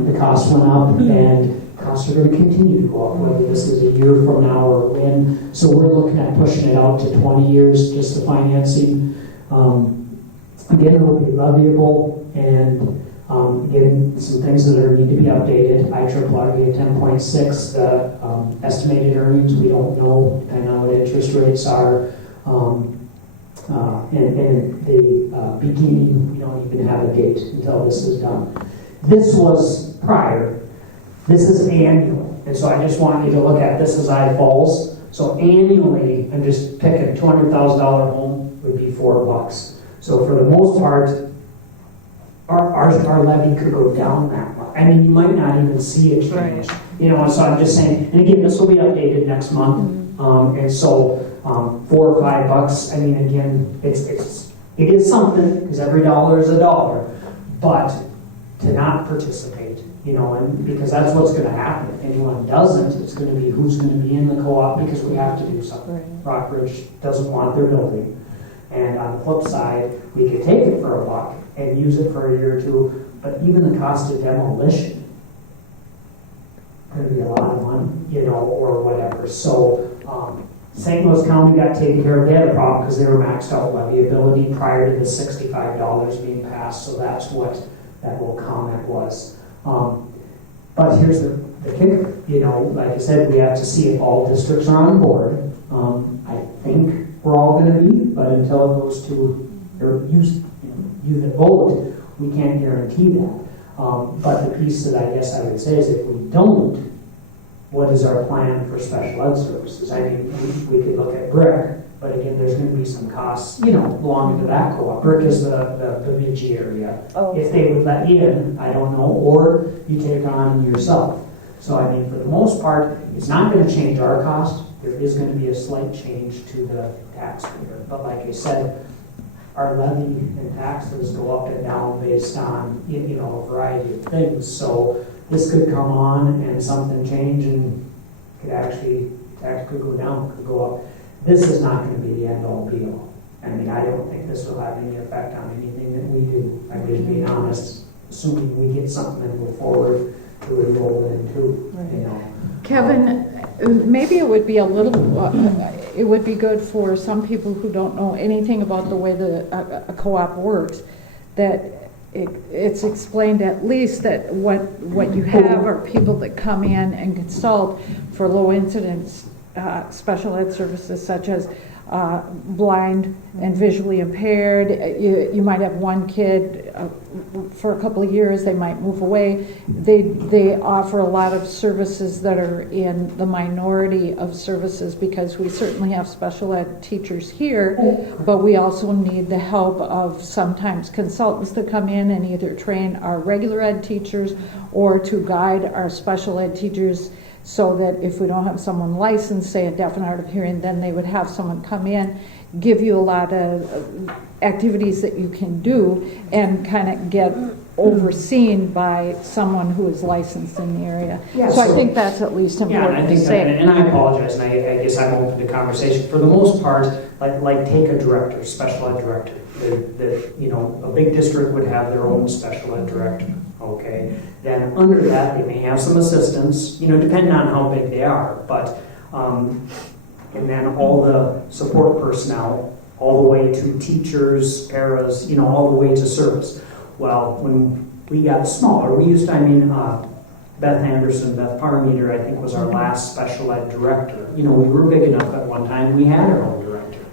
the cost went up, and costs are going to continue to go up, whether this is a year from now or when. So we're looking at pushing it out to 20 years, just the financing. Again, it will be leviable, and again, some things that need to be updated. IRRB 10.6, the estimated earnings, we don't know, depending on what interest rates are. And the beginning, we don't even have a date until this is done. This was prior. This is annual, and so I just want you to look at this as I Falls. So annually, I'm just picking a $200,000 home would be $4. So for the most part, our levy could go down that much. I mean, you might not even see it change. And so I'm just saying. And again, this will be updated next month, and so $4 or $5. I mean, again, it is something because every dollar is a dollar, but to not participate. And because that's what's going to happen. If anyone doesn't, it's going to be who's going to be in the co-op because we have to do something. Right. Rockbridge doesn't want their building. And on the flip side, we could take it for $1 and use it for a year or two, but even the cost of demolition could be a lot of money, or whatever. So St. Louis County got taken care of. They had a problem because they were maxed out leviability prior to the $65 being passed, so that's what that little comment was. But here's the kicker, like I said, we have to see if all districts are on board. I think we're all going to be, but until it goes to you that vote, we can't guarantee that. But the piece that I guess I would say is if we don't, what is our plan for special ed services? I mean, we could look at BRIC, but again, there's going to be some costs, belonging to that co-op. BRIC is the Bemidji area. Oh. If they would let you in, I don't know, or you take on yourself. So I mean, for the most part, it's not going to change our cost. There is going to be a slight change to the taxpayer. But like I said, our levy and taxes go up and down based on, a variety of things. So this could come on and something change and tax could go down, could go up. This is not going to be the end-all be-all. I mean, I don't think this will have any effect on anything that we do. I'm just being honest. Assuming we get something and move forward, to enroll into, Kevin, maybe it would be it would be good for some people who don't know anything about the way a co-op works, that it's explained at least that what you have are people that come in and consult for low incidence special ed services such as blind and visually impaired. You might have one kid for a couple of years, they might move away. They offer a lot of services that are in the minority of services because we certainly have special ed teachers here, but we also need the help of sometimes consultants to come in and either train our regular ed teachers or to guide our special ed teachers, so that if we don't have someone licensed, say a deaf and hard of hearing, then they would have someone come in, give you a lot of activities that you can do, and kind of get overseen by someone who is licensed in the area. Yeah, so I think that's at least important to say. And I apologize, and I guess I'm open to conversation. For the most part, like take a director, special ed director. A big district would have their own special ed director. Okay, then under that they may have some assistants, depending on how big they are, but and then all the support personnel, all the way to teachers, paras, all the way to service. Well, when we got smaller, Beth Anderson, Beth Parmeter, I think was our last special ed director. We were big enough at one time, we had our own director.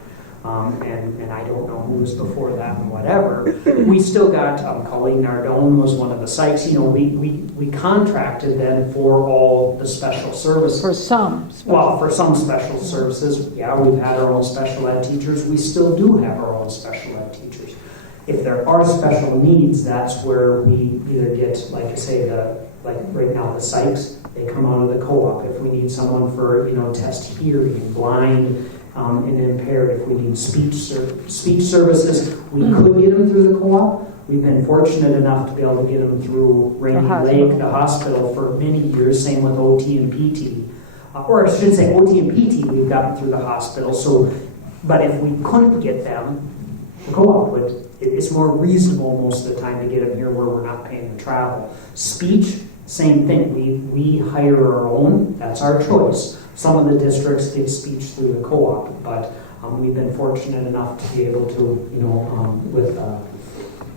and I don't know who was before that and whatever. We still got, Colleen Nardone was one of the sites, we contracted then for all the special services. For some. Well, for some special services, yeah, we've had our own special ed teachers. We still do have our own special ed teachers. If there are special needs, that's where we either get, like I say, like right now, the psychs, they come out of the co-op. If we need someone for, test hearing, blind, and impaired, if we need speech services, we could get them through the co-op. We've been fortunate enough to be able to get them through Rainy Lake, the hospital, for many years. Same with OT and PT. Or I should say OT and PT, we've gotten through the hospital. So, but if we couldn't get them, the co-op would. It's more reasonable most of the time to get them here where we're not paying the travel. Speech, same thing. We hire our own. That's our choice. Some of the districts get speech through the co-op, but we've been fortunate enough to be able to, with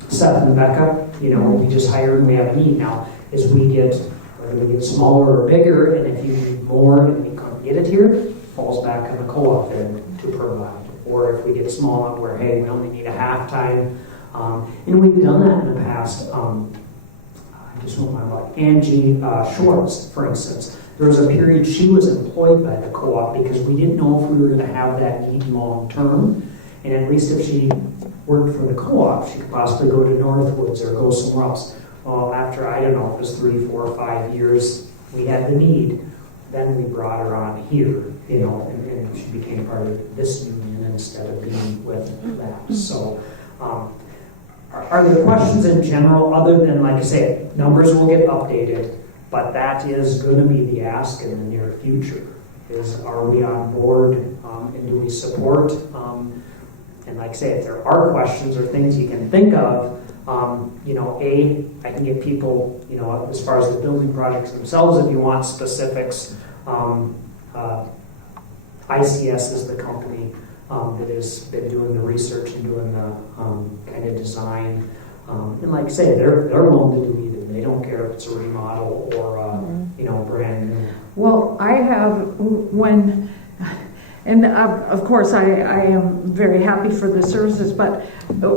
Seth and Becca, we just hire and we have a need now. As we get, whether we get smaller or bigger, and if you need more and we can't get it here, it falls back on the co-op then to provide. Or if we get small enough where, hey, we only need a half-time. And we've done that in the past. I just don't remember, like Angie Schwartz, for instance. There was a period she was employed by the co-op because we didn't know if we were going to have that need long-term. And at least if she worked for the co-op, she could possibly go to Northwoods or go somewhere else. Well, after, I don't know, if it was 3, 4, 5 years, we had the need. Then we brought her on here, and she became part of this union instead of being with that. So, are there questions in general other than, like I say, numbers will get updated, but that is going to be the ask in the near future, is are we on board and do we support? And like I say, if there are questions or things you can think of, I can get people, as far as the building projects themselves, if you want specifics, ICS is the company that has been doing the research and doing the kind of design. And like I say, they're willing to do either. They don't care if it's a remodel or, brand new. Well, I have, and of course I am very happy for the services, but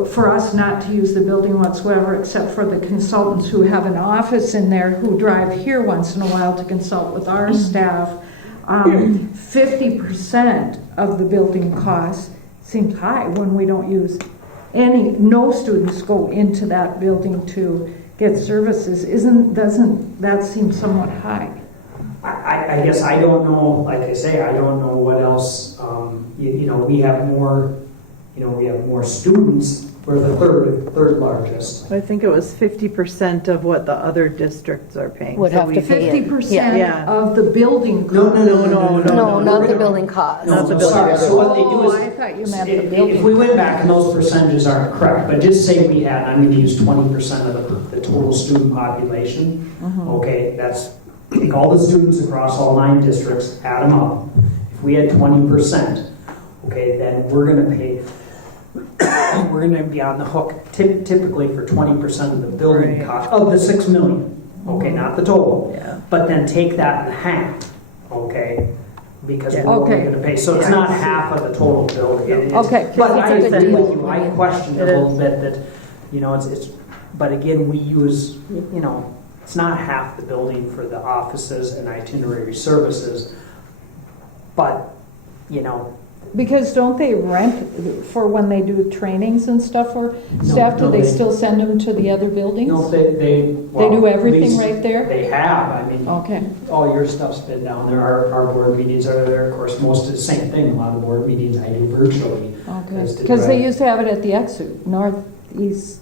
for us not to use the building whatsoever except for the consultants who have an office in there who drive here once in a while to consult with our staff, 50% of the building cost seems high when we don't use no students go into that building to get services. Doesn't that seem somewhat high? I guess I don't know, like I say, I don't know what else, we have more students. We're the third largest. I think it was 50% of what the other districts are paying. Would have to pay it. 50% Yeah. of the building cost. No, not the building cost. Not the building. Sorry, so what they do is, I thought you meant the building. if we went back and those percentages aren't correct, but just say we had, I'm going to use 20% of the total student population. Okay, that's, take all the students across all 9 districts, add them up. If we had 20%, okay, then we're going to pay, we're going to be on the hook typically for 20% of the building cost of the $6 million. Okay, not the total. Yeah. But then take that in half, okay? Because we're only going to pay, so it's not half of the total building. Okay. But I It's a agree good with you. I question a little bit that, it's. But again, we use, it's not half the building for the offices and itinerary services, but, Because don't they rent for when they do trainings and stuff for staff? Do they still send them to the other buildings? No, they do everything at least right there? They have. I mean, Okay. all your stuff's been down there. Our board meetings are there. Of course, most of the same thing. A lot of board meetings I do virtually. Okay. Because they used to have it at the Exu, northeast.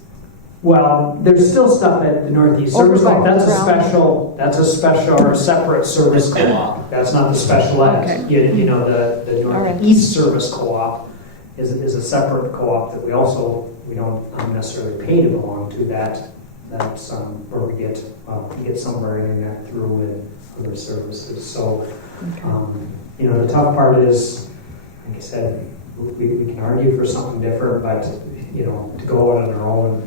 Well, there's still stuff at the Northeast Over Service by Co-op. That's a the special or separate service co-op. That's not the special ed. Okay. The All right. Northeast Service Co-op is a separate co-op that we don't necessarily pay to belong to. That's where we get some of our internet through and other services. So, the tough part is, like I said, we can argue for something different, but to go out on our own.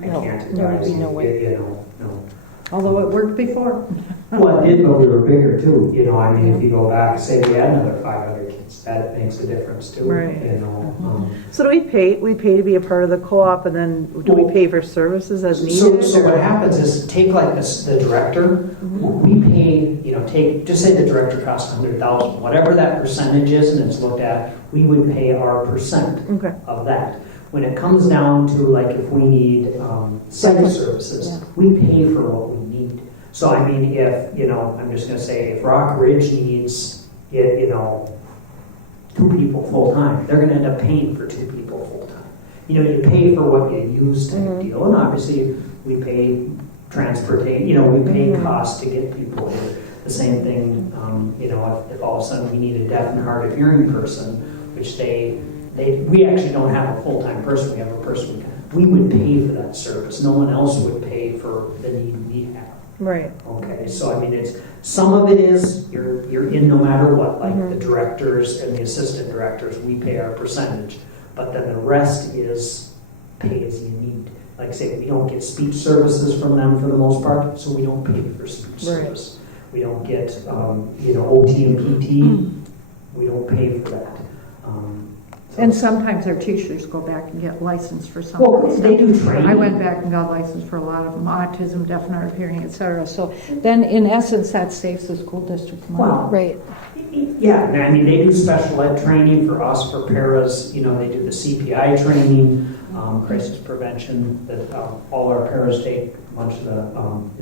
I can't there would advise be no way. no. Although it worked before. Well, it did, but we were bigger too, you know, I mean, if you go back, say we had another 500 kids, that makes a difference too. Right. You know. So do we pay to be a part of the co-op, and then do we pay for services as needed? So what happens is, take like the director, we pay, you know, just say the director costs 100,000, whatever that percentage is, and it's looked at, we would pay our percent Okay. of that. When it comes down to like if we need site services, we pay for what we need. So I mean, if, you know, I'm just gonna say, if Rock Ridge needs, you know, 2 people full-time, they're gonna end up paying for 2 people full-time. You know, you pay for what you use type deal, and obviously we pay transportation, you know, we pay costs to get people here. The same thing, you know, if all of a sudden we need a deaf and hard of hearing person, which we actually don't have a full-time person, we have a person, we would pay for that service. No one else would pay for the need we have. Right. Okay, so I mean, it's, some of it is, you're in no matter what, like the directors and the assistant directors, we pay our percentage, but then the rest is pay as you need. Like say, we don't get speech services from them for the most part, so we don't pay for speech service. We don't get, you know, OT and PT, we don't pay for that. And sometimes our teachers go back and get licensed for some. Well, they do training. I went back and got licensed for a lot of them, autism, deaf and hard of hearing, et cetera. So then, in essence, that saves the school district money. Wow. Right. Yeah, I mean, they do special ed training for us, for paras, you know, they do the CPI training, crisis prevention, that all our paras take. A bunch of the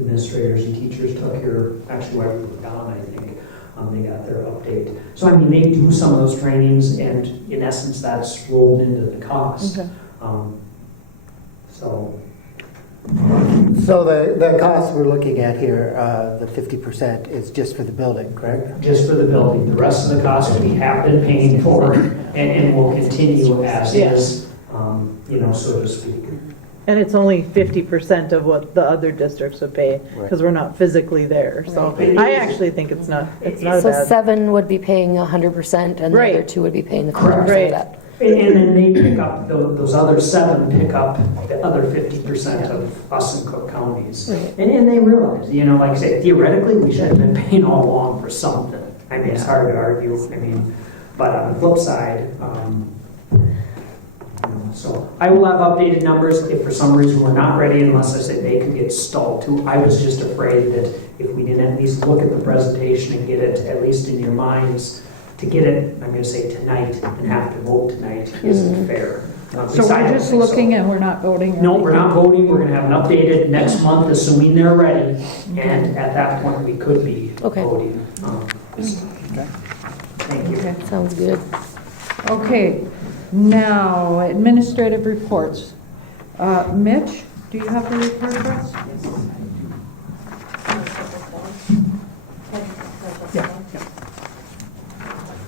administrators and teachers took here, actually while we were gone, I think. They got their update. So, I mean, they do some of those trainings, and in essence, that's rolled into the cost. Okay. So the cost we're looking at here, the 50% is just for the building, correct? just for the building. The rest of the costs we have been paying for, and will continue as is, you know, so to speak. And it's only 50% of what the other districts would pay, because we're not physically there. So I actually think it's not So bad. 7 would be paying 100%, and the Right. other 2 would be paying the Correct. 50% Right. of that. And then they pick up, those other 7 pick up the other 50% of us in Cook counties. Right. And they realize, you know, like I say, theoretically, we should have been paying all along for something. I mean, it's hard to argue, I mean, but on the flip side, so I will have updated numbers if for some reason we're not ready, unless I say they could get stalled too. I was just afraid that if we didn't at least look at the presentation and get it at least in your minds, to get it, I'm going to say tonight, and have to vote tonight isn't fair. So we're just looking and we're not voting? or No, we're anything? not voting. We're going to have an updated next month, assuming they're ready. And at that point, we could be Okay. voting. Thank you. Okay. Sounds good. Okay, now administrative reports. Mitch, do you have a report for us?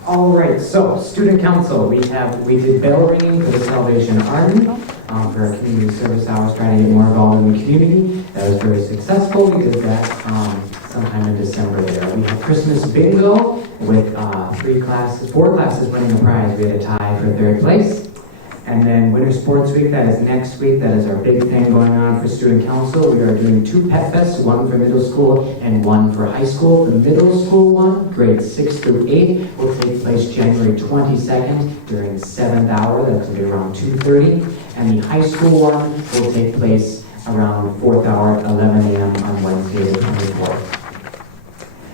All right, so student council, we did bell ringing for the Salvation Army for our community service hours, trying to get more involved in the community. That was very successful. We did that sometime in December there. We had Christmas bingo with 4 classes winning a prize. We had a tie for 3rd place. And then Winter Sports Week, that is next week. That is our big thing going on for Student Council. We are doing 2 pet fests, one for middle school and one for high school. The middle school one, grades 6 through 8, will take place January 22nd during the 7th hour. That's going to be around 2:30. And the high school one will take place around 4th hour at 11 a.m. on Wednesday the 24th.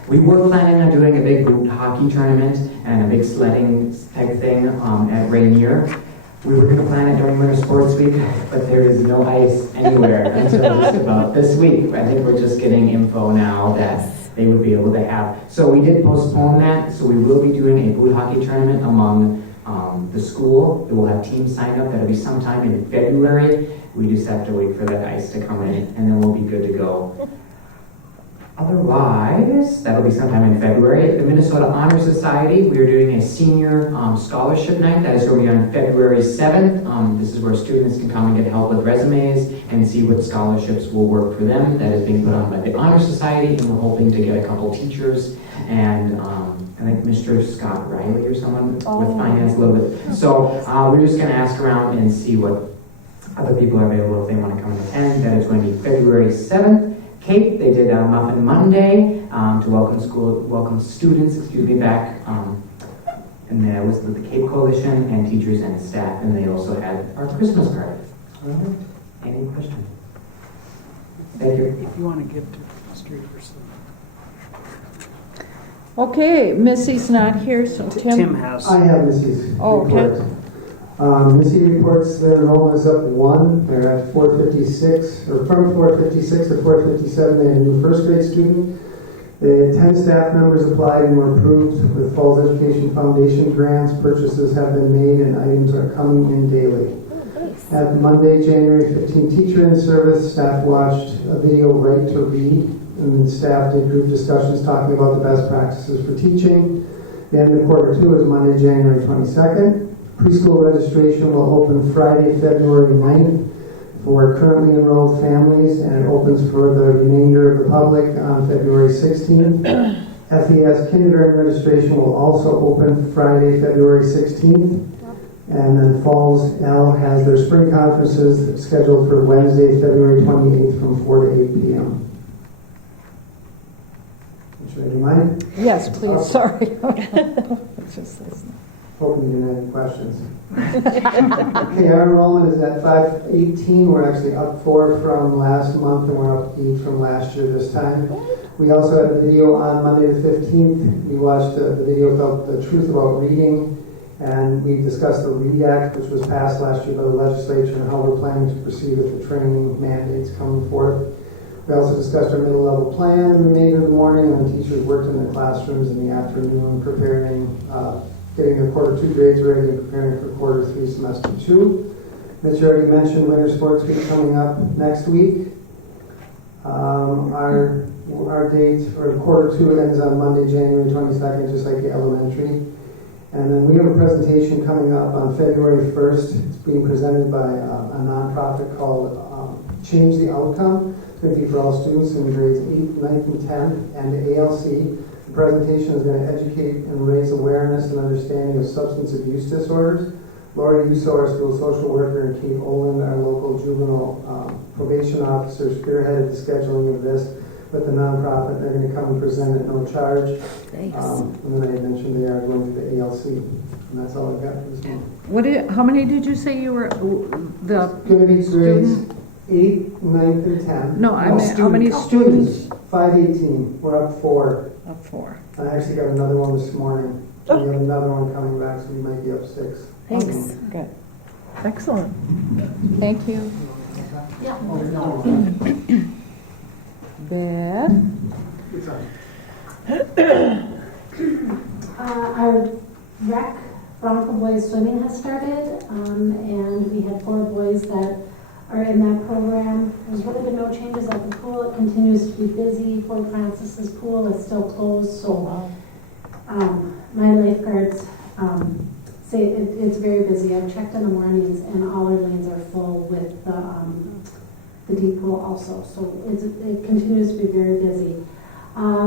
We were planning on doing a big boot hockey tournament and a big sledding type thing at Rainier. We were going to plan it during Winter Sports Week, but there is no ice anywhere until just about this week. I think we're just getting info now that they would be able to have. So we did postpone that, so we will be doing a boot hockey tournament among the school. It will have teams sign up. That'll be sometime in February. We just have to wait for that ice to come in, and then we'll be good to go. Otherwise, that'll be sometime in February. The Minnesota Honor Society, we are doing a senior scholarship night. That is going to be on February 7th. This is where students can come and get help with resumes and see what scholarships will work for them. That is being put on by the Honor Society, and we're hoping to get a couple teachers and I think Mr. Scott Riley or someone with finance a little bit. So we're just going to ask around and see what other people are available if they want to come and attend. That is going to be February 7th. Cape, they did Muffin Monday. to welcome students, back. And that was with the Cape Coalition and teachers and staff, and they also had our Christmas party. Any questions? Thank you. If you want to give to the street person. Okay, Missy's not here, so Tim. has. I have Missy's Oh, report. Missy reports their enrollment is up 1. They're at 456, or from 456 to 457. They had a new first grade student. They had 10 staff members applied and were approved with Falls Education Foundation grants. Purchases have been made and items are coming in daily. At Monday, January 15, teacher in service, staff watched a video, Right to Read, and then staff did group discussions talking about the best practices for teaching. The end of quarter 2 is Monday, January 22nd. Preschool registration will open Friday, February 9th for currently enrolled families, and it opens for the remainder of the public on February 16th. FES kindergarten registration will also open Friday, February 16th. And then Falls L has their spring conferences scheduled for Wednesday, February 28th from 4 to 8 p.m. Should I do mine? Yes, please, sorry. Hoping you didn't have any questions. Okay, our enrollment is at 518. We're actually up 4 from last month, and we're up 8 from last year this time. We also had a video on Monday the 15th. We watched the video about the truth about reading, and we discussed the READ Act, which was passed last year by the legislature, and how we're planning to proceed with the training mandates coming forth. We also discussed our middle level plan in the remainder of the morning, and the teachers worked in the classrooms in the afternoon preparing, getting the quarter 2 grades ready and preparing for quarter 3 semester 2. Mitch already mentioned winter sports week coming up next week. Our date for quarter 2 ends on Monday, January 22nd, just like the elementary. And then we have a presentation coming up on February 1st. It's being presented by a nonprofit called Change the Outcome. It's going to be for all students in grades 8th, 9th, and 10th, and the ALC. The presentation is going to educate and raise awareness and understanding of substance abuse disorders. Lori Yuso, our school social worker, and Kate Olin, our local juvenile probation officer, spearheaded the scheduling of this with the nonprofit. They're going to come and present at no charge. Thanks. And then I mentioned they are going to the ALC. And that's all I've got for this month. How many did you say you were, the It's going to be grades 8, 9th, and 10. No, I meant how many students? 518. We're up 4. Up 4. I actually got another one this morning. We have another one coming back, so we might be up 6. Thanks. Good. Excellent. Thank you. Beth? Our rec Bronco Boys swimming has started, and we had 4 boys that are in that program. There's really been no changes at the pool. It continues to be busy. Fort Francis's pool is still closed, so my lifeguards say it's very busy. I've checked in the mornings, and all our lanes are full with the deep pool also. So it continues to be very busy.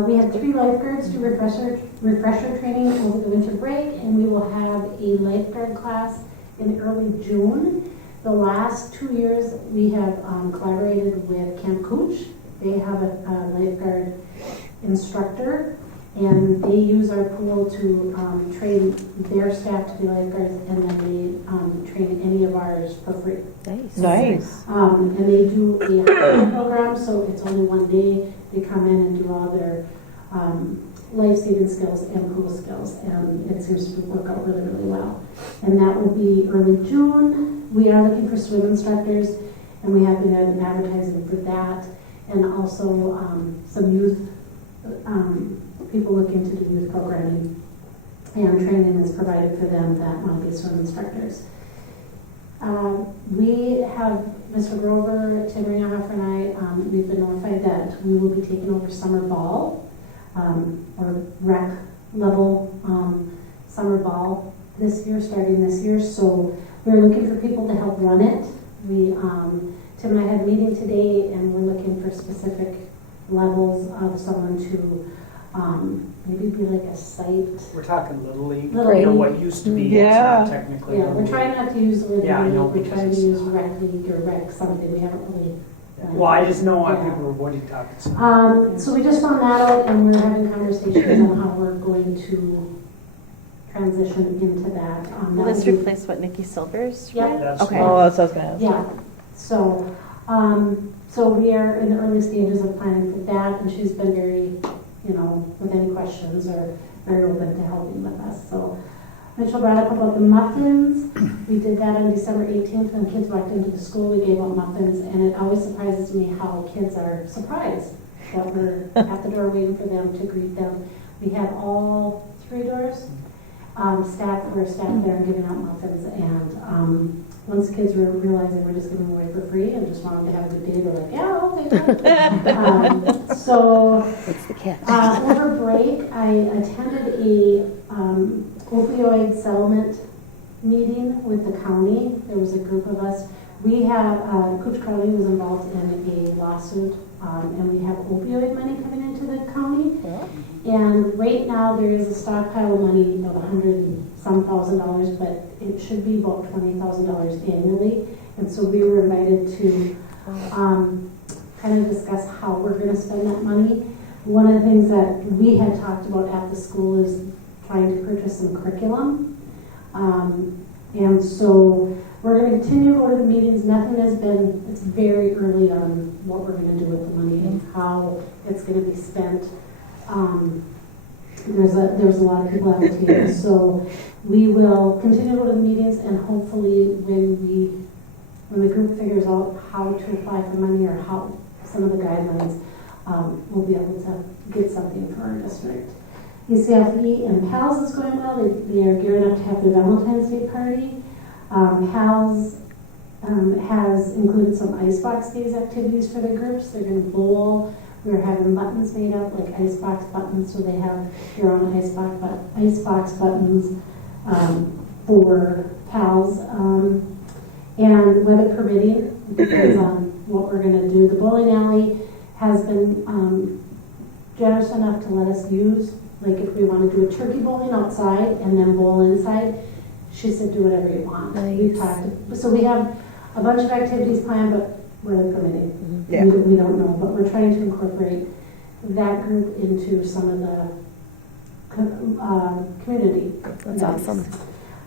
We had 3 lifeguards do refresher training over the winter break, and we will have a lifeguard class in early June. The last 2 years, we have collaborated with Camp Cooch. They have a lifeguard instructor, and they use our pool to train their staff to be lifeguards, and then they train any of ours for free. Nice. And they do a program, so it's only 1 day. They come in and do all their life-saving skills and pool skills, and it seems to work out really, really well. And that will be early June. We are looking for swim instructors, and we have been advertising for that, and also some youth people looking to do youth programming, and training is provided for them that want to be swim instructors. We have Mr. Grover, Tim Ringhofer, and I, we've been notified that we will be taking over summer ball, or rec level summer ball this year, starting this year. So we're looking for people to help run it. Tim and I had a meeting today, and we're looking for specific levels of someone to maybe be like a site. We're talking Little League, Little you know, League. what used to be, Yeah. it's not technically. Yeah, Little we're League. trying not to use the word Yeah, I know, league. We're because trying to it's use not. rec league or rec something. We haven't really Well, I just know I think we're avoiding topics. So we just found that out, and we're having conversations on how we're going to transition into that. Will this replace what Nikki Silver's Yeah. read? That's Okay. Oh, that's what I was gonna ask. Yeah, so we are in the early stages of planning for that, and she's been very, with any questions or very open to helping with us. So Mitchell brought up about the muffins. We did that on December 18th when kids walked into the school. We gave out muffins, and it always surprises me how kids are surprised that we're at the door waiting for them to greet them. We had all 3 doors. Staff there and giving out muffins, and once kids were realizing we're just giving them away for free and just wanted to have a good day, they're like, yeah, okay. So What's the catch? over break, I attended a opioid settlement meeting with the county. There was a group of us. We have, Coach Carly was involved in a lawsuit, and we have opioid money coming into the county. Yeah. And right now, there is a stockpile of money of $100,000 and some $1,000, but it should be about $20,000 annually. And so we were invited to kind of discuss how we're going to spend that money. One of the things that we had talked about at the school is trying to purchase some curriculum. And so we're going to continue to go to the meetings. Nothing has been, it's very early on what we're going to do with the money and how it's going to be spent. There's a lot of people on the team. So we will continue to go to the meetings, and hopefully when the group figures out how to apply for money or how some of the guidelines, we'll be able to get something for our district. ECFE and PALS is going well. They are gearing up to have their Valentine's Day party. PALS has included some icebox days activities for the groups. They're going to bowl. We're having buttons made up, like icebox buttons, so they have their own icebox buttons for PALS. And weather permitting, depends on what we're going to do. The bowling alley has been generous enough to let us use, like if we want to do a turkey bowling outside and then bowl inside, she said do whatever you want. Nice. We talked, so we have a bunch of activities planned, but weather permitting. Yeah. We don't know, but we're trying to incorporate that group into some of the community. That's awesome.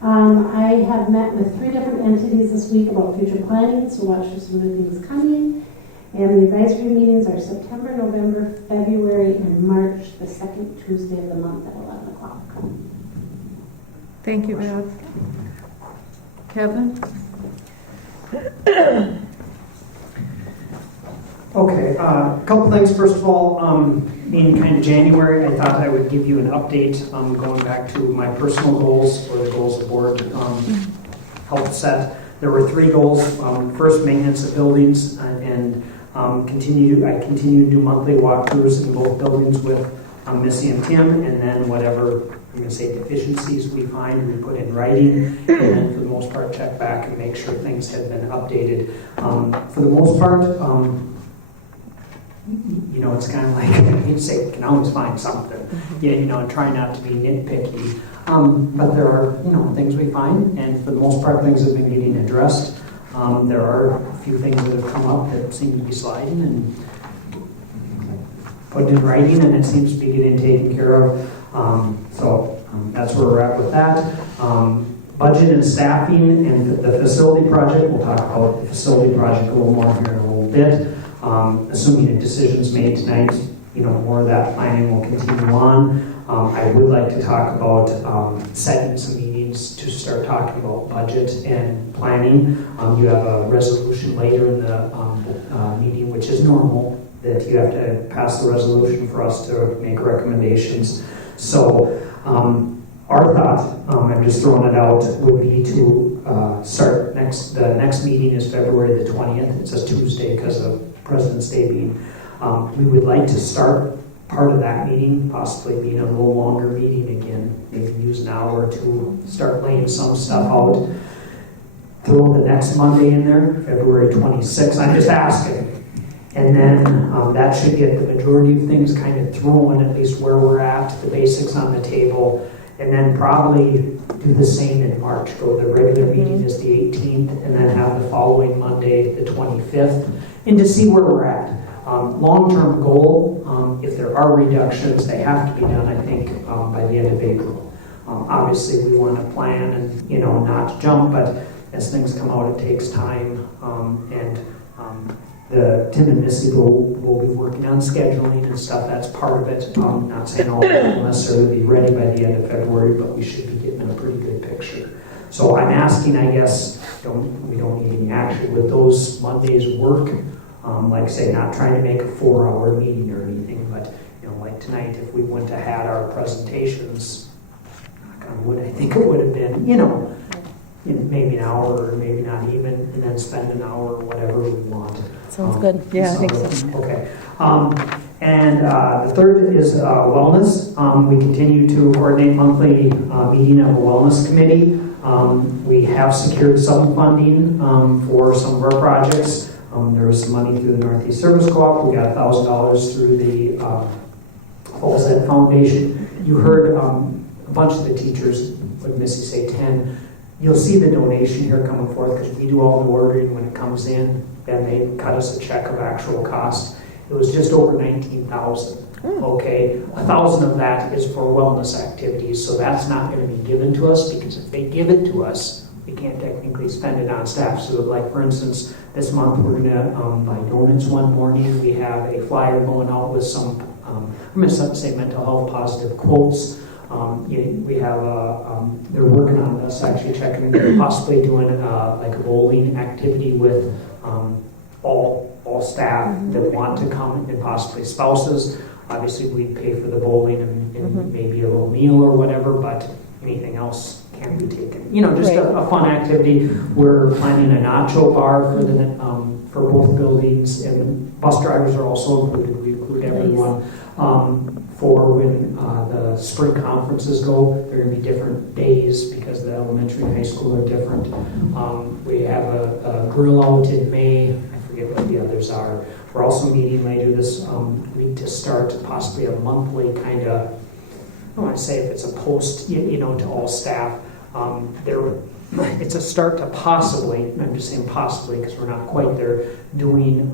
I have met with 3 different entities this week about future planning, so watch for some new things coming. And the advisory meetings are September, November, February, and March, the 2nd Tuesday of the month at 11 o'clock. Thank you, Beth. Kevin? Okay, a couple things. First of all, being kind of January, I thought I would give you an update going back to my personal goals or the goals the board helped set. There were 3 goals. First, maintenance of buildings, and I continue to do monthly walkthroughs in both buildings with Missy and Tim, and then whatever I'm going to say deficiencies we find, we put in writing, and then for the most part check back and make sure things have been updated. For the most part, it's kind of like, I hate to say, you can always find something, and try not to be nitpicky. But there are, things we find, and for the most part, things have been getting addressed. There are a few things that have come up that seem to be sliding and put in writing, and it seems to be getting taken care of. So that's where we're at with that. Budget and staffing and the facility project. We'll talk about the facility project a little more here in a little bit. Assuming a decision's made tonight, more of that planning will continue on. I would like to talk about setting some meetings to start talking about budget and planning. You have a resolution later in the meeting, which is normal, that you have to pass the resolution for us to make recommendations. So our thought, I'm just throwing it out, would be to start the next meeting is February the 20th. It's a Tuesday because of President's Day being. We would like to start part of that meeting, possibly being a little longer meeting again, maybe use an hour or 2, start laying some stuff out. Throw the next Monday in there, February 26th. I'm just asking. And then that should get the majority of things kind of thrown, at least where we're at, the basics on the table. And then probably do the same in March. Go, the regular meeting is the 18th, and then have the following Monday, the 25th, and to see where we're at. Long-term goal, if there are reductions, they have to be done, I think, by the end of April. Obviously, we want to plan and, not jump, but as things come out, it takes time, and Tim and Missy will be working on scheduling and stuff. That's part of it. Not saying all of it will necessarily be ready by the end of February, but we should be getting a pretty good picture. So I'm asking, I guess, we don't need any action. With those Mondays work, like say, not trying to make a 4-hour meeting or anything, but like tonight, if we went to had our presentations, knock on wood, I think it would have been, maybe an hour or maybe not even, and then spend an hour or whatever we want. Sounds good. Yeah, I think so. Okay. And the third is wellness. We continue to coordinate monthly meeting of a wellness committee. We have secured some funding for some of our projects. There was some money through the Northeast Service Co-op. We got $1,000 through the Falls Ed Foundation. You heard a bunch of the teachers, what Missy say, 10. You'll see the donation here coming forth because we do all the ordering when it comes in, and they cut us a check of actual cost. It was just over $19,000. Okay, $1,000 of that is for wellness activities, so that's not going to be given to us because if they give it to us, we can't technically spend it on staff. So, like for instance, this month we're going to buy donuts one morning. We have a flyer going out with some, I'm going to say mental health positive quotes. We have they're working on us actually checking, possibly doing like a bowling activity with all staff that want to come and possibly spouses. Obviously, we pay for the bowling and maybe a little meal or whatever, but anything else can be taken. Just a fun activity. We're planning a nacho bar for both buildings, and bus drivers are also included. We include everyone. For when the spring conferences go, they're going to be different days because the elementary and high school are different. We have a grill out in May. I forget what the others are. We're also meeting later this week to start possibly a monthly kind of, I don't want to say if it's a post, to all staff. It's a start to possibly, I'm just saying possibly because we're not quite there, doing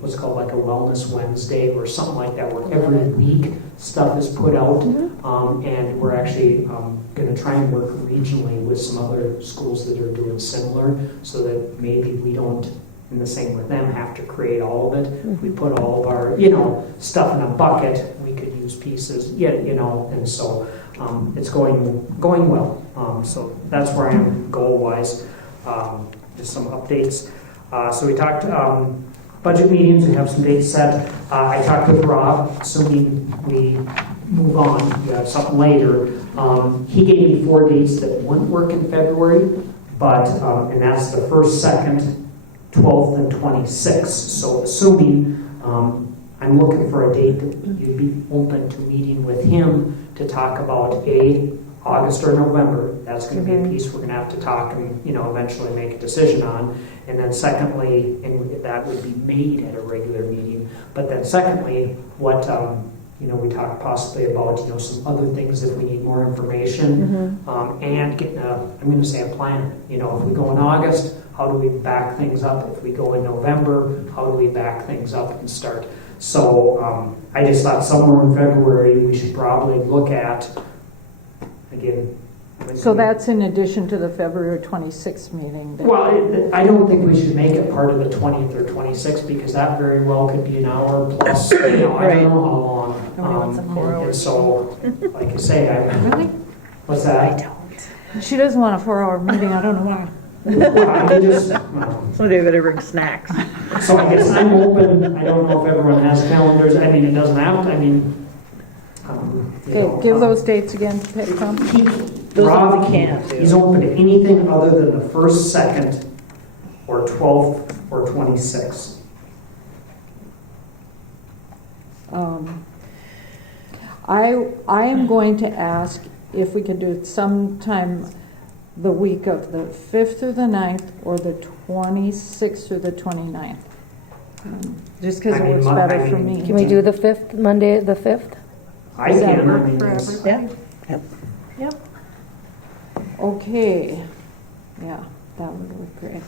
what's called like a Wellness Wednesday or something like that, where every week stuff is put out, and we're actually going to try and work regionally with some other schools that are doing similar, so that maybe we don't, and the same with them, have to create all of it. If we put all of our, stuff in a bucket, we could use pieces, and so it's going well. So that's where I am goal-wise. Just some updates. So we talked budget meetings. We have some dates set. I talked with Rob, assuming we move on. We have something later. He gave me 4 dates that wouldn't work in February, but and that's the 1st, 2nd, 12th, and 26th. So assuming I'm looking for a date that you'd be open to meeting with him to talk about August or November. That's going to be a piece we're going to have to talk and eventually make a decision on. And then secondly, and that would be made at a regular meeting. But then secondly, what we talked possibly about some other things if we need more information, and getting I'm going to say a plan. If we go in August, how do we back things up? If we go in November, how do we back things up and start? So I just thought somewhere in February we should probably look at, again. So that's in addition to the February 26th meeting? Well, I don't think we should make it part of the 20th or 26th because that very well could be an hour plus, I don't know how long. And so, like I say, Really? What's that? I don't. She doesn't want a 4-hour meeting, I don't know why. Somebody better bring snacks. So I guess I'm open. I don't know if everyone has calendars. I mean, it doesn't have to. Okay, give those dates again, Tom. Rob can't. He's open to anything other than the 1st, 2nd, or 12th, or 26th. I am going to ask if we can do it sometime the week of the 5th through the 9th or the 26th through the 29th. Just because it works better for me. Can we do the 5th, Monday the 5th? I can. For everybody? Yep. Okay, yeah, that would look great.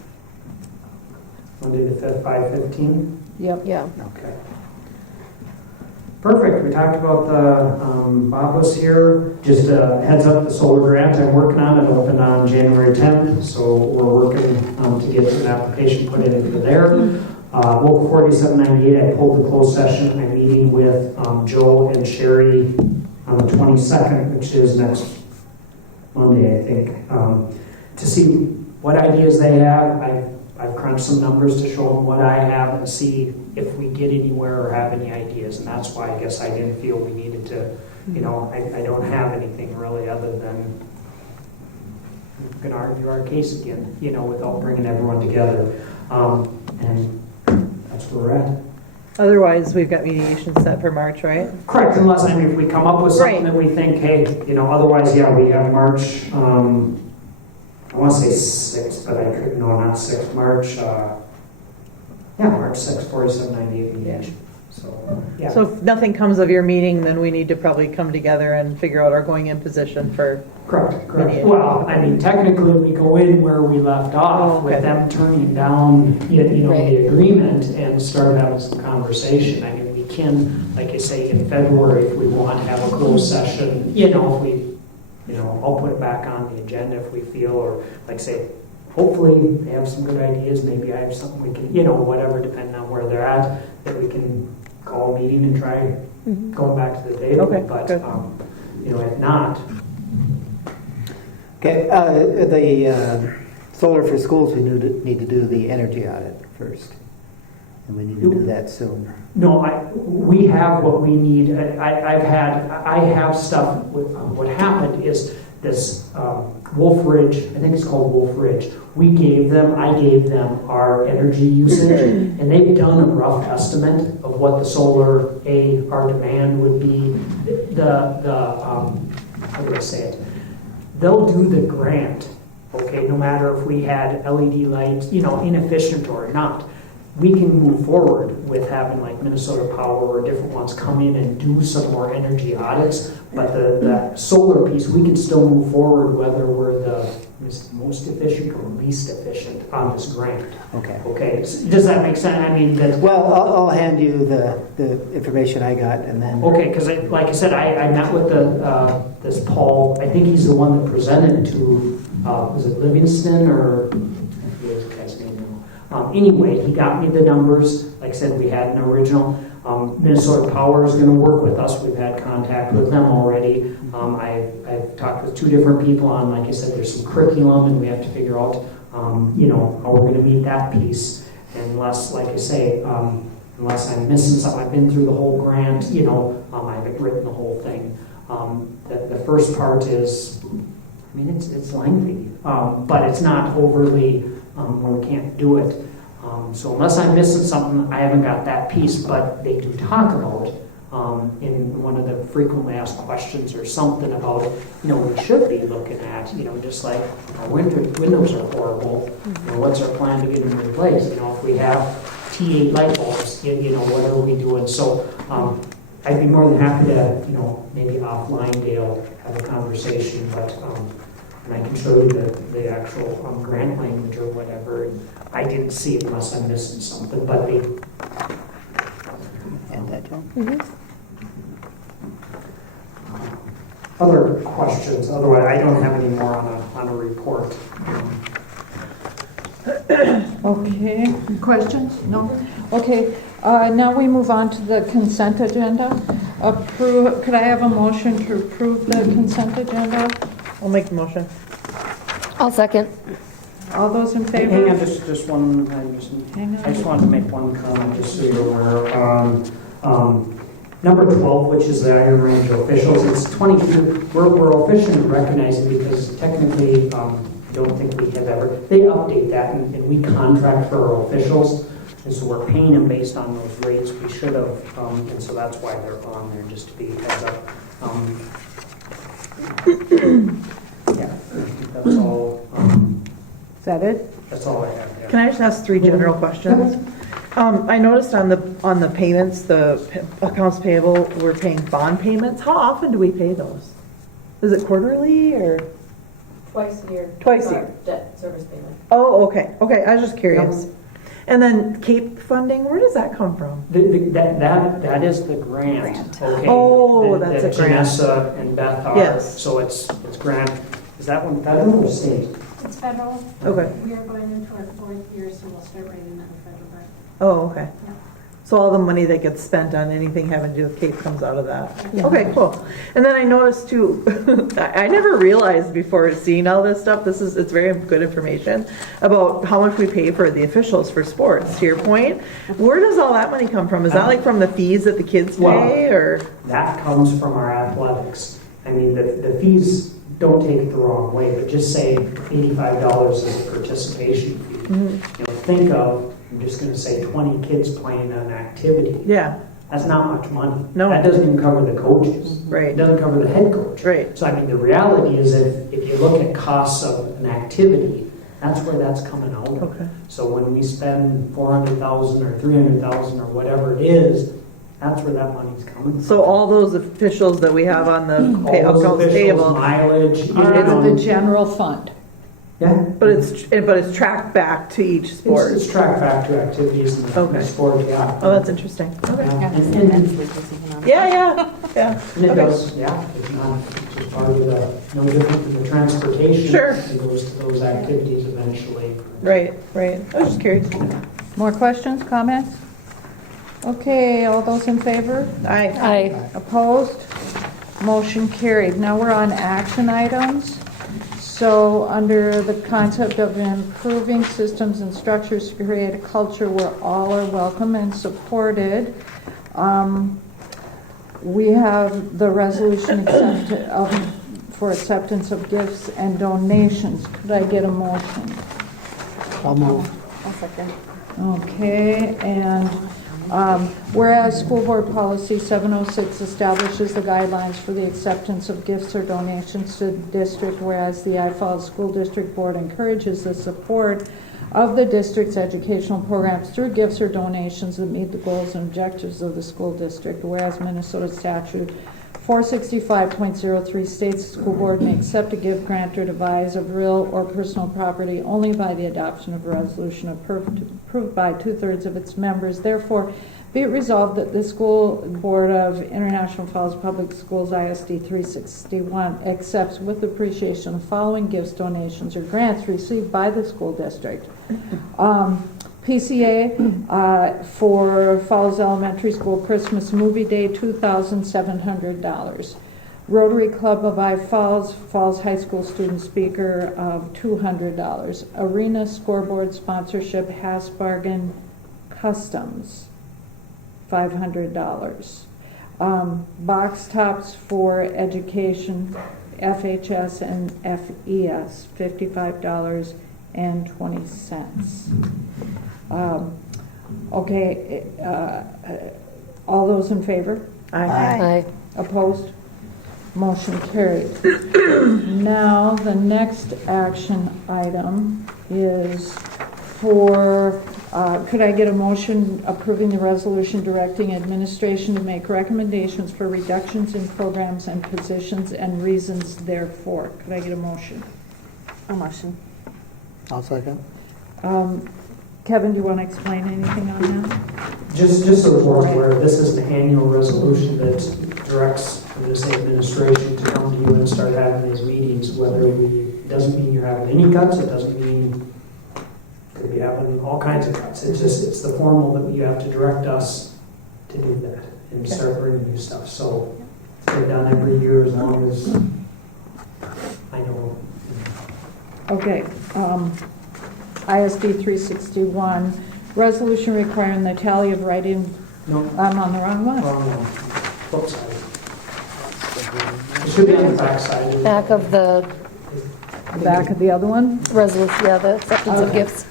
Monday the 5th, 5:15? Yep. Yeah. Okay. Perfect. We talked about the, Bob was here. Just a heads up, the solar grant I'm working on, it opened on January 10th, so we're working to get an application put in for there. Local 4798, I pulled the closed session. I'm meeting with Joe and Sherry on the 22nd, which is next Monday, I think, to see what ideas they have. I've crunched some numbers to show them what I have and see if we get anywhere or have any ideas. And that's why I guess I didn't feel we needed to, you know, I don't have anything really other than we can argue our case again, you know, without bringing everyone together. And that's where we're at. Otherwise, we've got mediation set for March, right? Correct, unless, I mean, if we come up with something that we think, hey, you know, otherwise, yeah, we have March, I want to say 6th, but I could, no, not 6th, March, March 6th, 4798 mediation. So, yeah. So if nothing comes of your meeting, then we need to probably come together and figure out our going in position for. Correct. mediation. Well, I mean, technically, we go in where we left off with them turning down, you know, the agreement and start having some conversation. I mean, we can, like I say, in February, if we want to have a closed session, you know, if we, you know, I'll put it back on the agenda if we feel, or like say, hopefully they have some good ideas. Maybe I have something we can, you know, whatever, depending on where they're at, that we can call a meeting and try going back to the table. Okay, but, you know, if not. Okay, the solar for schools, we need to do the energy audit first. And we need to do that soon. No, we have what we need. I have stuff. What happened is this Wolf Ridge, I think it's called Wolf Ridge. I gave them our energy usage, and they've done a rough estimate of what the solar, our demand would be. How do I say it? They'll do the grant, okay, no matter if we had LED lights, you know, inefficient or not. We can move forward with having like Minnesota Power or different ones come in and do some more energy audits, but the solar piece, we can still move forward whether we're the most efficient or least efficient on this grant. Okay. Okay, so does that make sense? I mean, well, I'll hand you the information I got, and then. Okay, because like I said, I met with this Paul. I think he's the one that presented to was it Livingston or I forget the guy's name now. Anyway, he got me the numbers. Like I said, we had an original. Minnesota Power is going to work with us. We've had contact with them already. I've talked with 2 different people on, like I said, there's some curriculum, and we have to figure out, you know, how we're going to meet that piece. Unless, like I say, unless I'm missing something, I've been through the whole grant, you know, I haven't written the whole thing. The first part is, I mean, it's lengthy, but it's not overly where we can't do it. So unless I'm missing something, I haven't got that piece, but they do talk about in one of the frequently asked questions or something about, you know, we should be looking at, you know, just like our windows are horrible, you know, what's our plan to get them replaced? You know, if we have T8 light bulbs, you know, what are we doing? So I'd be more than happy to, you know, maybe offline, Dale, have a conversation, but and I can show you the actual grant language or whatever. I didn't see it unless I'm missing something, but they. And that, John? Other questions? Otherwise, I don't have any more on a report. Okay, questions? No? Okay, now we move on to the consent agenda. Could I have a motion to approve the consent agenda? I'll make the motion. I'll second. All those in favor? Hang on, just one. I just wanted to make one comment, just so you're aware. Number 12, which is the Iron Range officials, it's 22. We're officially recognizing because technically, I don't think we have ever. They update that, and we contract for our officials, and so we're paying them based on those rates. We should have, and so that's why they're on there, just to be heads up. Yeah, I think that's all. Is that it? That's all I have. Yeah. Can I just ask 3 general questions? I noticed on the payments, the accounts payable, we're paying bond payments. How often do we pay those? Is it quarterly or? Twice a year. Twice a for year. Debt service payment. Oh, okay, okay, I was just curious. And then CAPE funding, where does that come from? That is the grant, okay? Oh, that- that's that a grant. Janessa and Beth are. Yes. So it's grant, is that one federal or state? It's federal. Okay. We are going into our 4th year, so we'll start writing that federal grant. Oh, okay. Yeah. So all the money that gets spent on anything having to do with CAPE comes out of that? Yeah. Okay, cool. And then I noticed too, I never realized before seeing all this stuff, it's very good information about how much we pay for the officials for sports, to your point. Where does all that money come from? Is that like from the fees that the kids pay, or? That comes from our athletics. I mean, the fees, don't take it the wrong way, but just say $85 is a participation fee. Mm-hmm. You know, think of, I'm just going to say 20 kids playing an activity. Yeah. That's not much money. No. That doesn't even cover the coaches. Right. It doesn't cover the head coach. Right. So, I mean, the reality is if you look at costs of an activity, that's where that's coming out of. Okay. So when we spend $400,000 or $300,000 or whatever it is, that's where that money's coming from. So all those officials that we have on the All those accounts officials, payable. mileage, Are out of the general fund. Yeah. But it's tracked back to each sport. It's tracked back to activities in the Okay. sport, yeah. Oh, that's interesting. Okay. Yeah. Yeah. And it Okay. does, yeah, it's not just part of the, no different than the transportation. Sure. It goes to those activities eventually. Right. I was just curious. More questions, comments? Okay, all those in favor? Aye. Opposed? Motion carried. Now we're on action items. So under the concept of improving systems and structures to create a culture where all are welcome and supported, we have the resolution for acceptance of gifts and donations. Could I get a motion? I'll move. I'll second. Okay, and whereas School Board Policy 706 establishes the guidelines for the acceptance of gifts or donations to the district, whereas the Falls School District Board encourages the support of the district's educational programs through gifts or donations that meet the goals and objectives of the school district, whereas Minnesota Statute 465.03 states the school board may accept a gift, grant, or devise of real or personal property only by the adoption of a resolution approved by 2/3 of its members. Therefore, be it resolved that the School Board of International Falls Public Schools, ISD 361, accepts with appreciation the following gifts, donations, or grants received by the school district. PCA for Falls Elementary School Christmas Movie Day, $2,700. Rotary Club of Falls High School Student Speaker of $200. Arena Scoreboard Sponsorship Hasbargen Customs, $500. Box tops for education, FHS and FES, $55.20. Okay, all those in favor? Aye. Opposed? Motion carried. Now, the next action item is for, could I get a motion approving the resolution directing administration to make recommendations for reductions in programs and positions and reasons therefore? Could I get a motion? A motion. I'll second. Kevin, do you want to explain anything on that? Just so the board's aware, this is an annual resolution that directs this administration to come to you and start having these meetings, it doesn't mean you're having any cuts, it doesn't mean you could be having all kinds of cuts. It's the formal that you have to direct us to do that and start bringing new stuff. So it's been done every year as long as I know. Okay, ISD 361, resolution requiring the tally of write-in. No. I'm on the wrong one. Oops, sorry. It should be on the back side. Back of the Back of the other one. resolution, yeah, the acceptance of gifts.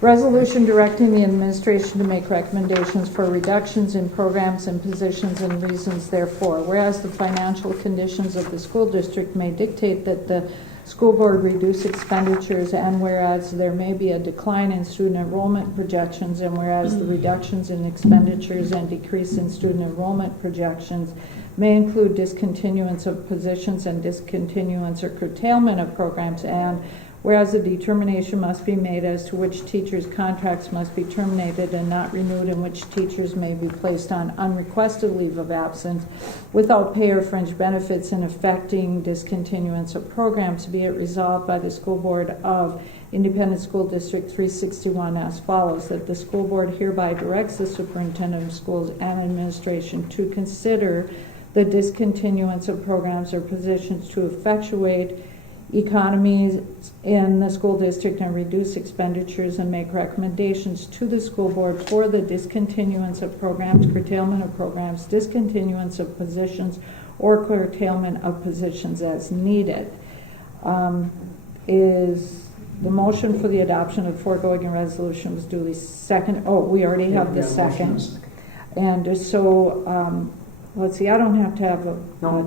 Resolution directing the administration to make recommendations for reductions in programs and positions and reasons therefore. Whereas the financial conditions of the school district may dictate that the school board reduce expenditures, and whereas there may be a decline in student enrollment projections, and whereas the reductions in expenditures and decrease in student enrollment projections may include discontinuance of positions and discontinuance or curtailment of programs, and whereas a determination must be made as to which teachers' contracts must be terminated and not renewed, and which teachers may be placed on unrequested leave of absence without pay or fringe benefits in affecting discontinuance of programs, be it resolved by the School Board of Independent School District 361 as follows, that the school board hereby directs the superintendent of schools and administration to consider the discontinuance of programs or positions to effectuate economies in the school district and reduce expenditures, and make recommendations to the school board for the discontinuance of programs, curtailment of programs, discontinuance of positions, or curtailment of positions as needed. Is the motion for the adoption of foregoing resolution was duly second? Oh, we already have the second. And so, let's see, I don't have to have a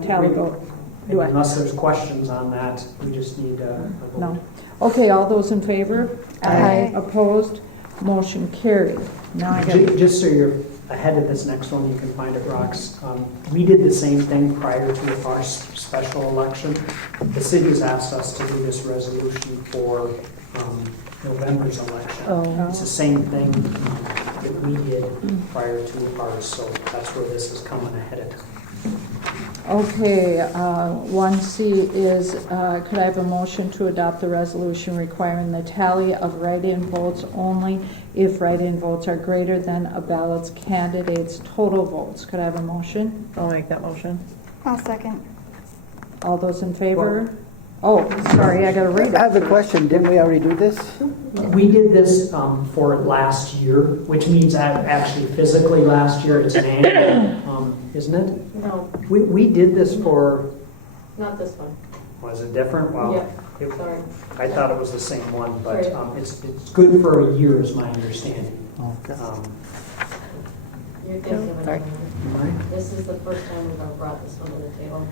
tally vote. Do I? Unless there's questions on that, we just need a vote. No. Okay, all those in favor? Aye. Opposed? Motion carried. Now I got Just so you're ahead of this next one, you can find it, Rox. We did the same thing prior to our special election. The city has asked us to do this resolution for November's election. Oh. It's the same thing that we did prior to ours, so that's where this is coming ahead of time. Okay, 1C is, could I have a motion to adopt the resolution requiring the tally of write-in votes only if write-in votes are greater than a ballot's candidate's total votes? Could I have a motion? I'll make that motion. I'll second. All those in favor? Oh, sorry, I gotta read I have it. a question. Didn't we already do this? We did this for last year, which means that actually physically last year, it's an annual, isn't it? No, We did this for, not this one. was it different? Well, Yeah, sorry. I thought it was the same one, but Sorry. it's good for a year is my understanding. You're thinking of Sorry. it. This is the first time we've ever brought this one to the table.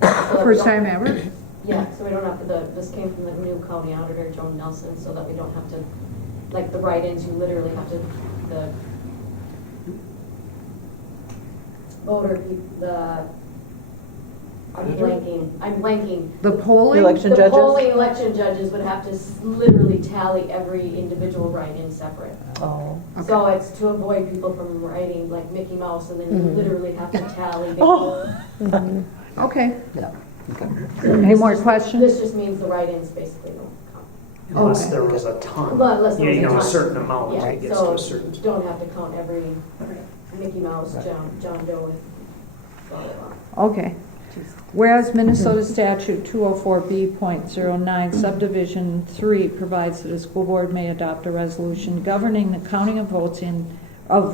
So that we First don't- time ever? Yeah, so we don't have to, this came from the new county auditor, Joan Nelson, so that we don't have to, like the write-ins, you literally have to, the voter, I'm blanking. The polling? Election The judges? polling election judges would have to literally tally every individual write-in separate. Oh. So it's to avoid people from writing like Mickey Mouse, and then you literally have to tally. Okay. Yeah. Okay. Any more questions? This just means the write-ins basically don't count. Unless Okay. there was a ton. Well, unless there was You a know, a ton. certain amount, Yeah, it gets to so a certain. you don't have to count every Mickey Mouse, John Doe, and blah, blah, blah. Okay. Whereas Minnesota Statute 204B.09 Subdivision 3 provides that a school board may adopt a resolution governing the counting of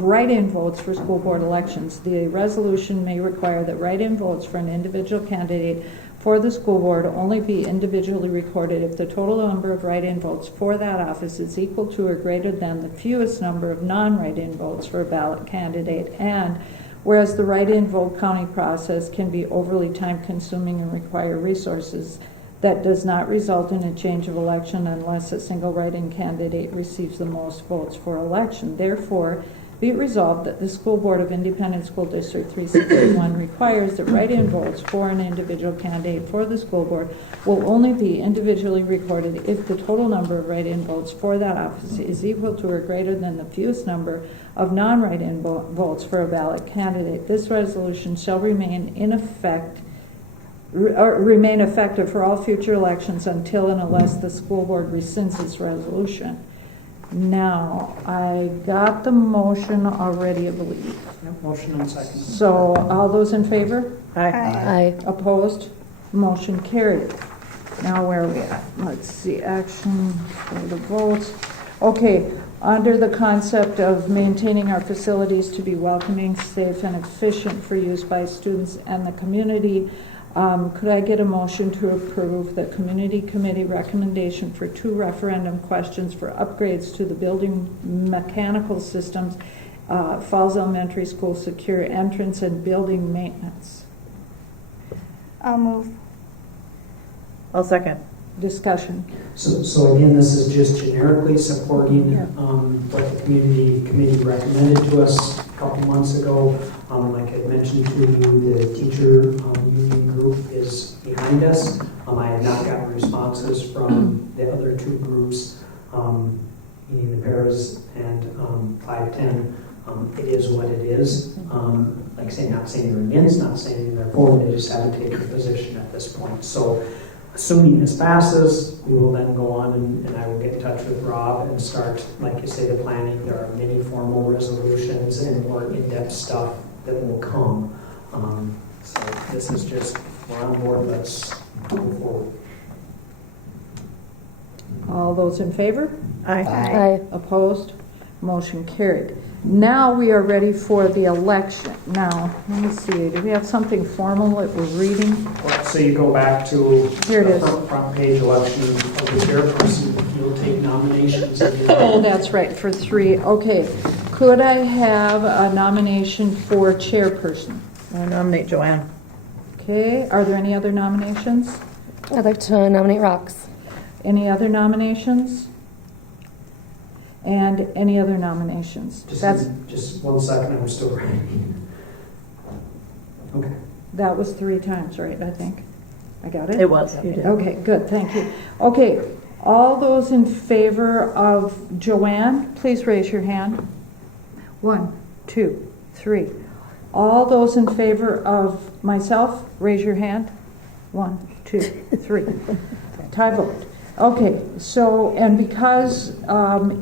write-in votes for school board elections. The resolution may require that write-in votes for an individual candidate for the school board only be individually recorded if the total number of write-in votes for that office is equal to or greater than the fewest number of non-write-in votes for a ballot candidate, and whereas the write-in vote counting process can be overly time-consuming and require resources, that does not result in a change of election unless a single write-in candidate receives the most votes for election. Therefore, be it resolved that the School Board of Independent School District 361 requires that write-in votes for an individual candidate for the school board will only be individually recorded if the total number of write-in votes for that office is equal to or greater than the fewest number of non-write-in votes for a ballot candidate. This resolution shall remain effective for all future elections until and unless the school board rescinds its resolution. Now, I got the motion already, I believe. Yep, motion and second. So, all those in favor? Aye. Opposed? Motion carried. Now, where are we at? Let's see, action for the votes. Okay, under the concept of maintaining our facilities to be welcoming, safe, and efficient for use by students and the community, could I get a motion to approve the community committee recommendation for 2 referendum questions for upgrades to the building mechanical systems, Falls Elementary School secure entrance and building maintenance? I'll move. I'll second. Discussion. So again, this is just generically supporting what the community committee recommended to us a couple months ago. Like I mentioned to you, the teacher union group is behind us. I have not gotten responses from the other two groups, meaning the paras and 510. It is what it is. Like I say, not saying they're against, not saying they're for, they just haven't taken a position at this point. So assuming this passes, we will then go on and I will get in touch with Rob and start, like you say, the planning. There are many formal resolutions and more in-depth stuff that will come. So this is just, we're on board, let's move forward. All those in favor? Aye. Aye. Opposed? Motion carried. Now we are ready for the election. Now, let me see, do we have something formal that we're reading? So you go back to Here it the is. front page election of the chairperson. You'll take nominations again. Oh, that's right, for 3. Okay. Could I have a nomination for chairperson? I nominate Joanne. Okay, are there any other nominations? I'd like to nominate Rox. Any other nominations? And any other nominations? Just 1 second, I'm still writing. Okay. That was 3 times, right, I think? I got it? It was, you did. Okay, good, thank you. Okay, all those in favor of Joanne, please raise your hand. 1, 2, 3. All those in favor of myself, raise your hand. 1, 2, 3. Tie vote. Okay, so, and because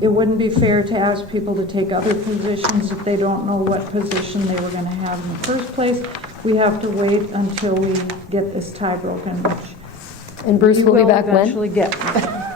it wouldn't be fair to ask people to take other positions if they don't know what position they were going to have in the first place, we have to wait until we get this tie broken, which And Bruce will be back when? eventually get.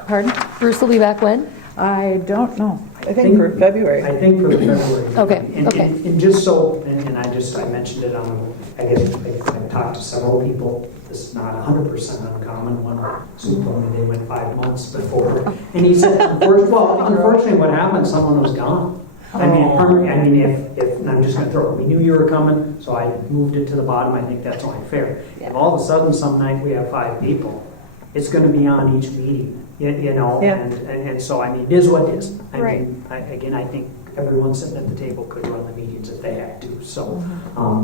Pardon? Bruce will be back when? I don't know. I think for February. I think for February. Okay, And, okay. and just so, and I mentioned it on, I guess, I've talked to several people. This is not 100% uncommon. One super told me they went 5 months before, and he said, unfortunately, what happened? Someone was gone. I mean, if and I'm just going to throw it. We knew you were coming, so I moved it to the bottom. I think that's only fair. If all of a sudden some night we have 5 people, it's going to be on each meeting, you know. Yeah. And so I mean, it is what it is. Right. I think everyone sitting at the table could run the meetings if they had to. So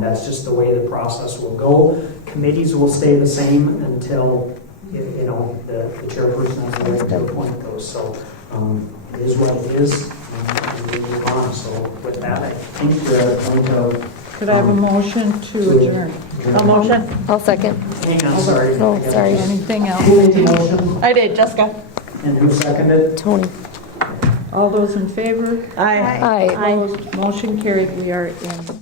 that's just the way the process will go. Committees will stay the same until you know the chairperson has the right to appoint those. So it is what it is. And we move on. So with that, I think we're at a point of. Could I have a motion to adjourn? A motion? I'll second. Hang on, sorry. Oh, sorry. Anything else? Who made the motion? I did, Jessica. And who seconded? Tony. All those in favor? Aye. Aye. Opposed? Motion carried. We are in.